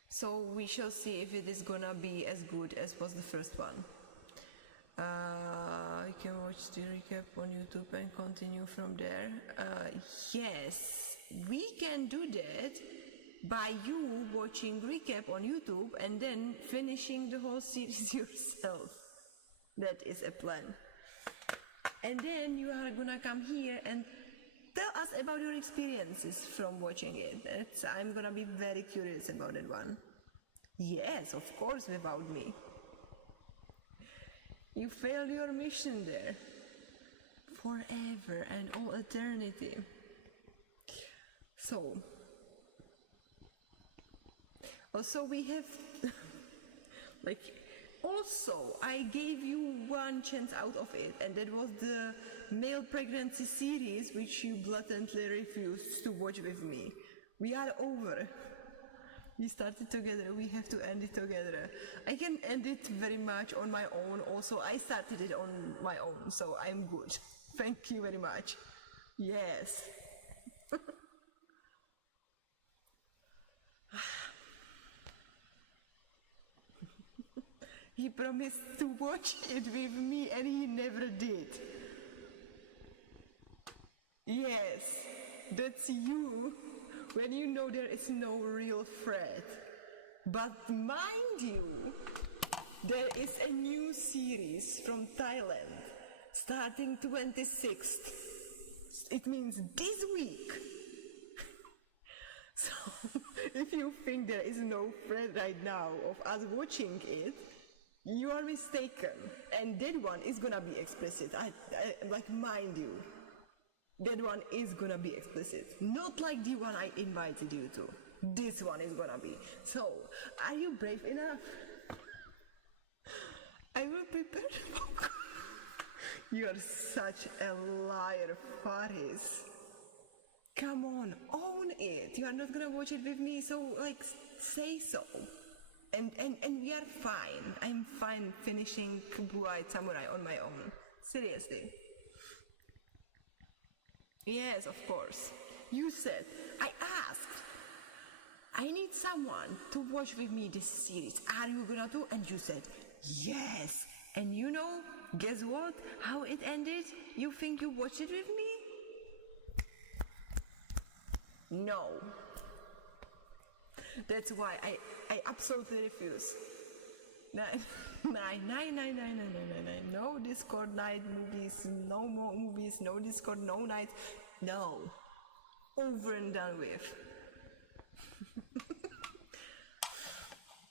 So we shall see if it is gonna be as good as was the first one. You can watch the recap on YouTube and continue from there. Yes, we can do that by you watching recap on YouTube and then finishing the whole series yourself. That is a plan. And then you are gonna come here and tell us about your experiences from watching it. I'm gonna be very curious about that one. Yes, of course, without me. You failed your mission there. Forever and all eternity. So. Also we have. Also, I gave you one chance out of it, and that was the male pregnancy series, which you blatantly refused to watch with me. We are over. We started together, we have to end it together. I can end it very much on my own. Also, I started it on my own, so I'm good. Thank you very much. Yes. He promised to watch it with me and he never did. Yes, that's you. When you know there is no real threat. But mind you, there is a new series from Thailand starting 26th. It means this week. So, if you think there is no threat right now of us watching it, you are mistaken. And that one is gonna be explicit. Mind you. That one is gonna be explicit. Not like the one I invited you to. This one is gonna be. So, are you brave enough? I will prepare the book. You are such a liar, Faris. Come on, own it. You are not gonna watch it with me, so say so. And we are fine. I'm fine finishing Blue-Eyed Samurai on my own. Seriously. Yes, of course. You said, I asked, I need someone to watch with me this series. Are you gonna do? And you said, yes. And you know, guess what? How it ended? You think you watched it with me? No. That's why I absolutely refuse. Nine. No Discord night movies, no more movies, no Discord, no nights. No. Over and done with.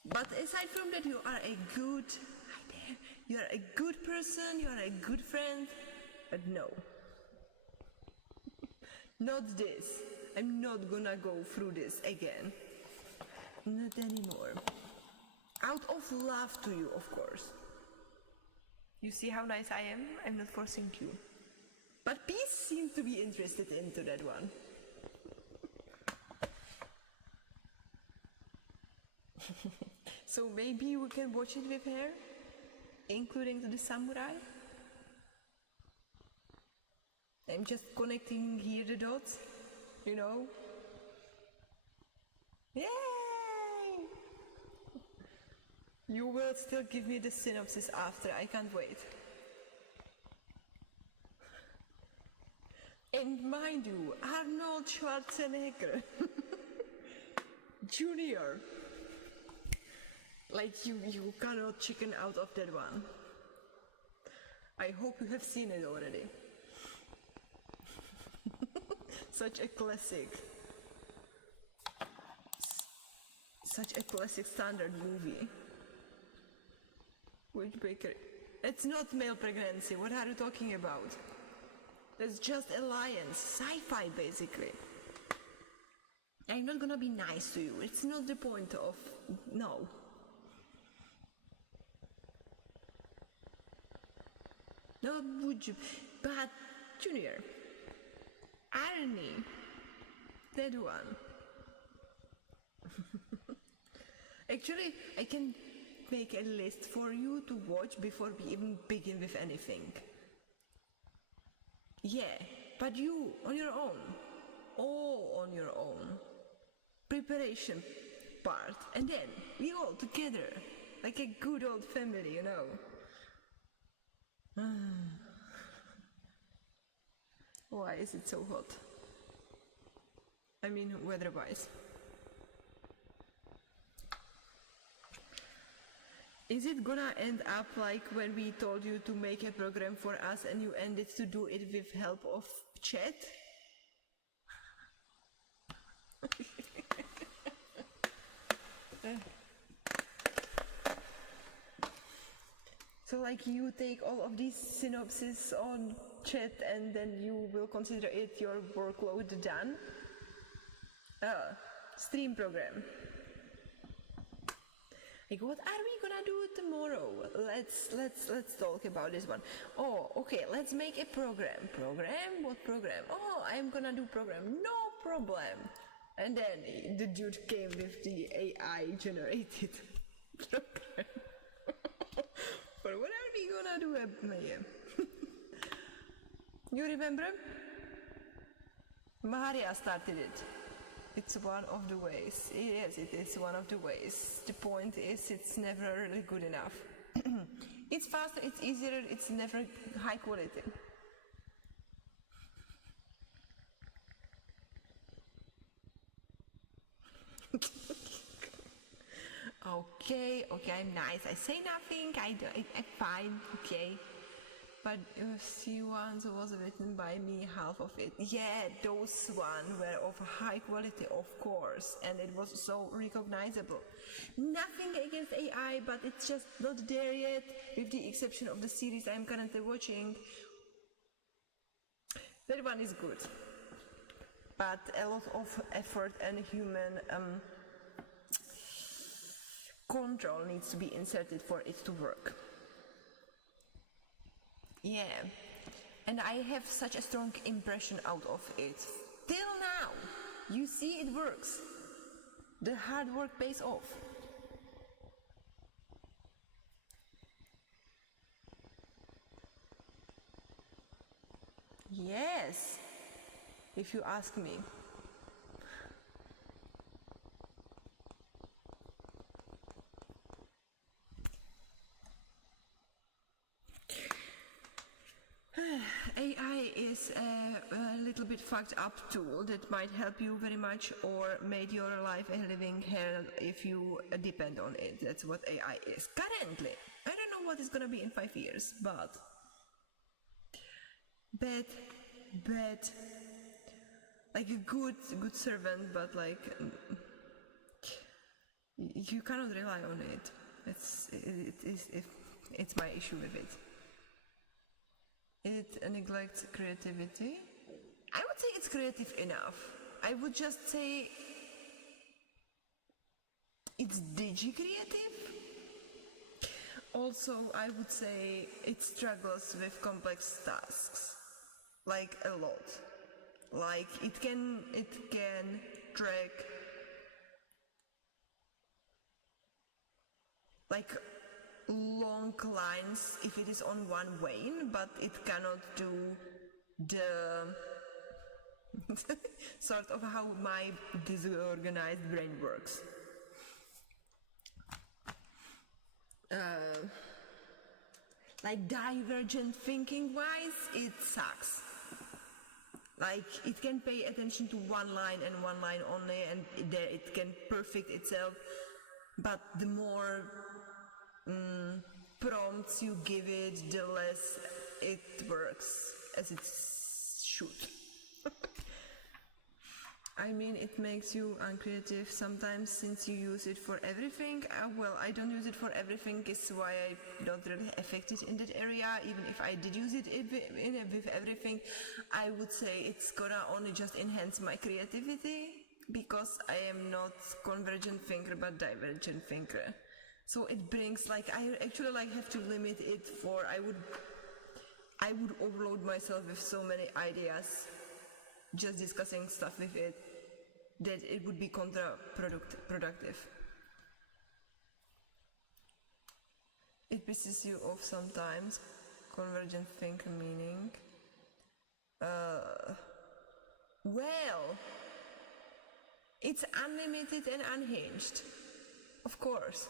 But aside from that, you are a good person, you are a good friend, but no. Not this. I'm not gonna go through this again. Not anymore. Out of love to you, of course. You see how nice I am? I'm not forcing you. But Peace seemed to be interested into that one. So maybe we can watch it with her? including the samurai. I'm just connecting here the dots, you know. Yay! You will still give me the synopsis after, I can't wait. And mind you, Arnold Schwarzenegger Junior. Like you cannot chicken out of that one. I hope you have seen it already. Such a classic. Such a classic standard movie. Which baker? It's not male pregnancy, what are you talking about? That's just alliance, sci-fi basically. I'm not gonna be nice to you, it's not the point of... no. No, would you? But, Junior, Arnie, that one. Actually, I can make a list for you to watch before we even begin with anything. Yeah, but you, on your own. All on your own. Preparation part. And then, we all together. Like a good old family, you know. Why is it so hot? I mean, weather-wise. Is it gonna end up like when we told you to make a program for us and you ended to do it with help of chat? So like you take all of these synopses on chat and then you will consider it your workload done? Stream program. Like, what are we gonna do tomorrow? Let's talk about this one. Oh, okay, let's make a program. Program? What program? Oh, I'm gonna do program. No problem. And then the dude came with the AI generated program. But what are we gonna do, Maya? You remember? Maria started it. It's one of the ways. Yes, it is one of the ways. The point is, it's never really good enough. It's faster, it's easier, it's never high quality. Okay, I'm nice. I say nothing, I'm fine, okay. But UFC ones was written by me, half of it. Yeah, those ones were of high quality, of course, and it was so recognizable. Nothing against AI, but it's just not there yet, with the exception of the series I'm currently watching. That one is good, but a lot of effort and human control needs to be inserted for it to work. Yeah, and I have such a strong impression out of it. Till now, you see it works. The hard work pays off. Yes, if you ask me. AI is a little bit fucked up tool that might help you very much or made your life a living hell if you depend on it. That's what AI is. Currently, I don't know what it's gonna be in 5 years, but bad, like a good servant, but like you cannot rely on it. It's my issue with it. It neglects creativity. I would say it's creative enough. I would just say it's digi-creative. Also, I would say it struggles with complex tasks, like a lot. Like it can track like long lines if it is on one vein, but it cannot do the sort of how my disorganized brain works. Like divergent thinking wise, it sucks. Like it can pay attention to one line and one line only, and there it can perfect itself, but the more prompts you give it, the less it works as it should. I mean, it makes you uncreative sometimes since you use it for everything. Well, I don't use it for everything, is why I don't really affect it in that area. Even if I did use it with everything, I would say it's gonna only just enhance my creativity, because I am not convergent thinker but divergent thinker. So it brings, like, I actually like have to limit it for, I would overload myself with so many ideas just discussing stuff with it, that it would be counterproductive. It pisses you off sometimes. Convergent thinker meaning. Well, it's unlimited and unhinged. Of course.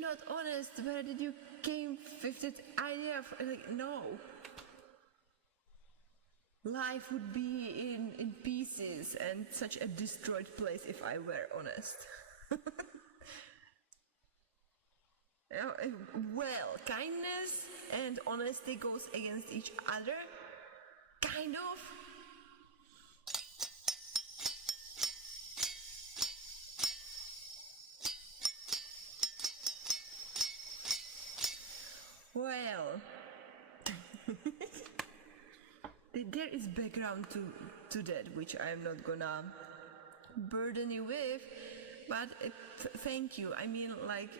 Not honest, where did you came with that idea of, like, no. Life would be in pieces and such a destroyed place if I were honest. Well, kindness and honesty goes against each other, kind of. Well, there is background to that, which I'm not gonna burden you with, but thank you. I mean, like,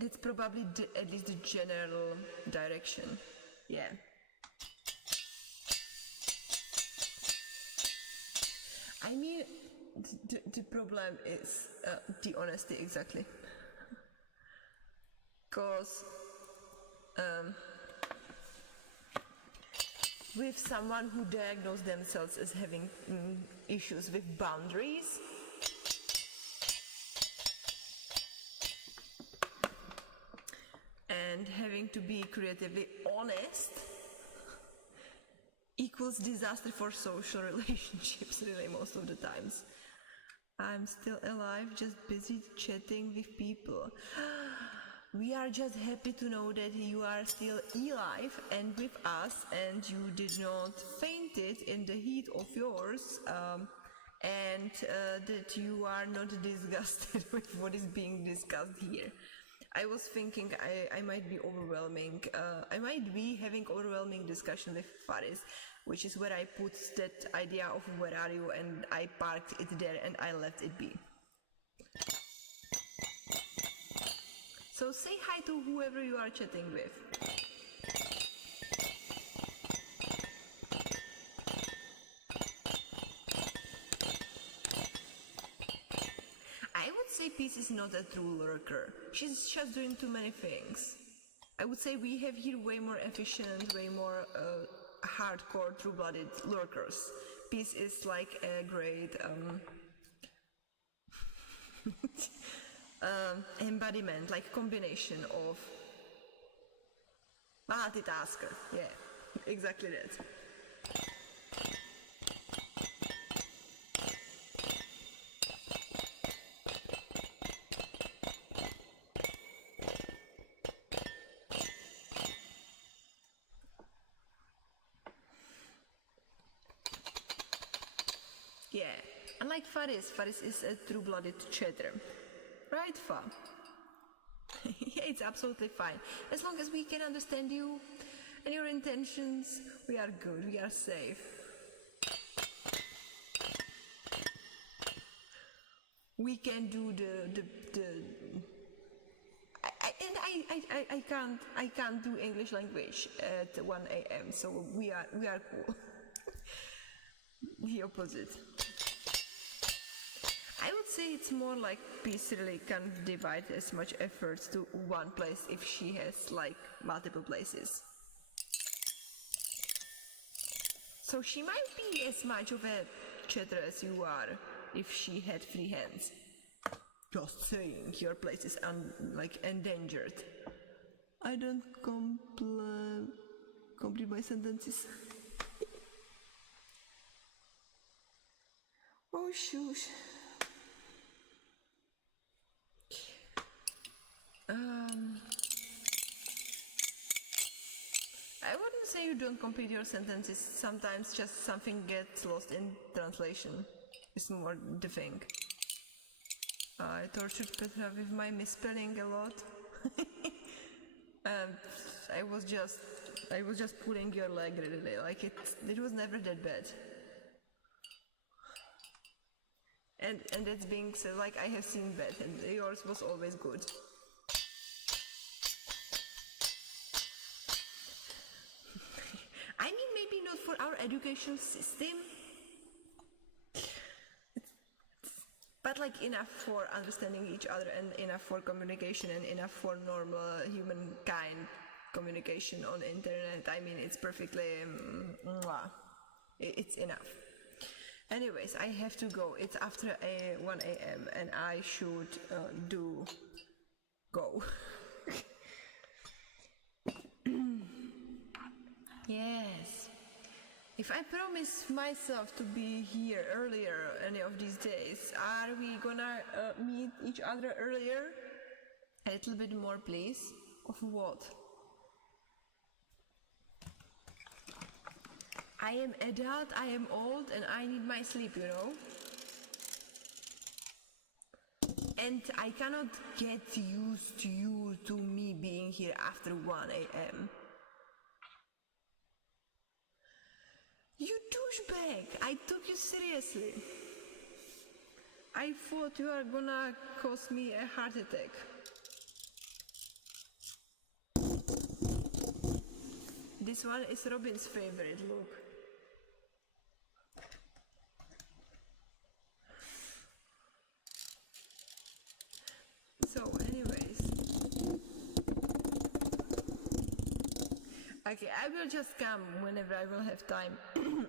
that's probably at least the general direction. Yeah. I mean, the problem is the honesty, exactly. Because with someone who diagnosed themselves as having issues with boundaries, and having to be creatively honest equals disaster for social relationships, really, most of the times. I'm still alive, just busy chatting with people. We are just happy to know that you are still alive and with us, and you did not fainted in the heat of yours, and that you are not disgusted with what is being discussed here. I was thinking I might be overwhelming. I might be having overwhelming discussion with Faris, which is where I put that idea of where are you, and I parked it there and I left it be. So say hi to whoever you are chatting with. I would say Peace is not a true lurker. She's just doing too many things. I would say we have here way more efficient, way more hardcore, true-blooded lurkers. Peace is like a great embodiment, like combination of multitasker. Yeah, exactly that. Yeah, unlike Faris is a true-blooded chatter. Right, Fa? Yeah, it's absolutely fine. As long as we can understand you and your intentions, we are good, we are safe. We can do I can't do English language at 1 a.m. So we are cool. The opposite. I would say it's more like Peace really can't divide as much effort to one place if she has like multiple places. So she might be as much of a chatter as you are if she had free hands. Just saying, your place is like endangered. I don't complete my sentences. Oh shush. I wouldn't say you don't complete your sentences. Sometimes just something gets lost in translation. It's more the thing. I tortured Petra with my misspelling a lot. And I was just pulling your leg really, like it was never that bad. And that's being said, like I have seen bad and yours was always good. I mean, maybe not for our education system, but like enough for understanding each other and enough for communication and enough for normal humankind communication on the internet. I mean, it's perfectly, it's enough. Anyways, I have to go. It's after 1 a.m. and I should go. Yes. If I promise myself to be here earlier any of these days, are we gonna meet each other earlier? A little bit more, please. Of what? I am adult, I am old, and I need my sleep, you know? And I cannot get used to me being here after 1 a.m. You douchebag! I took you seriously. I thought you are gonna cause me a heart attack. This one is Robin's favorite, look. So anyways. Okay, I will just come whenever I will have time.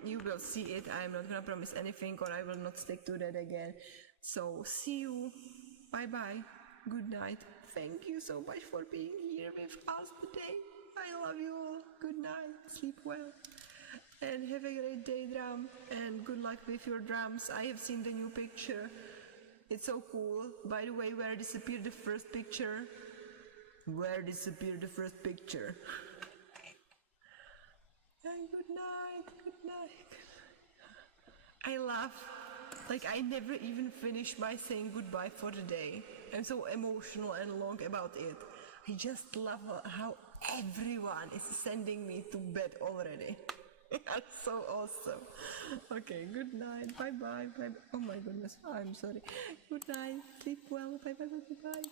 You will see it. I'm not gonna promise anything or I will not stick to that again. So see you. Bye bye. Good night. Thank you so much for being here with us today. I love you all. Good night. Sleep well. And have a great day, drum. And good luck with your drums. I have seen the new picture. It's so cool. By the way, where disappeared the first picture? Where disappeared the first picture? And good night, good night. I laugh. Like I never even finished my saying goodbye for the day. I'm so emotional and long about it. I just love how everyone is sending me to bed already. That's so awesome. Okay, good night. Bye bye. Bye. Oh my goodness. I'm sorry. Good night. Sleep well. Bye bye bye bye.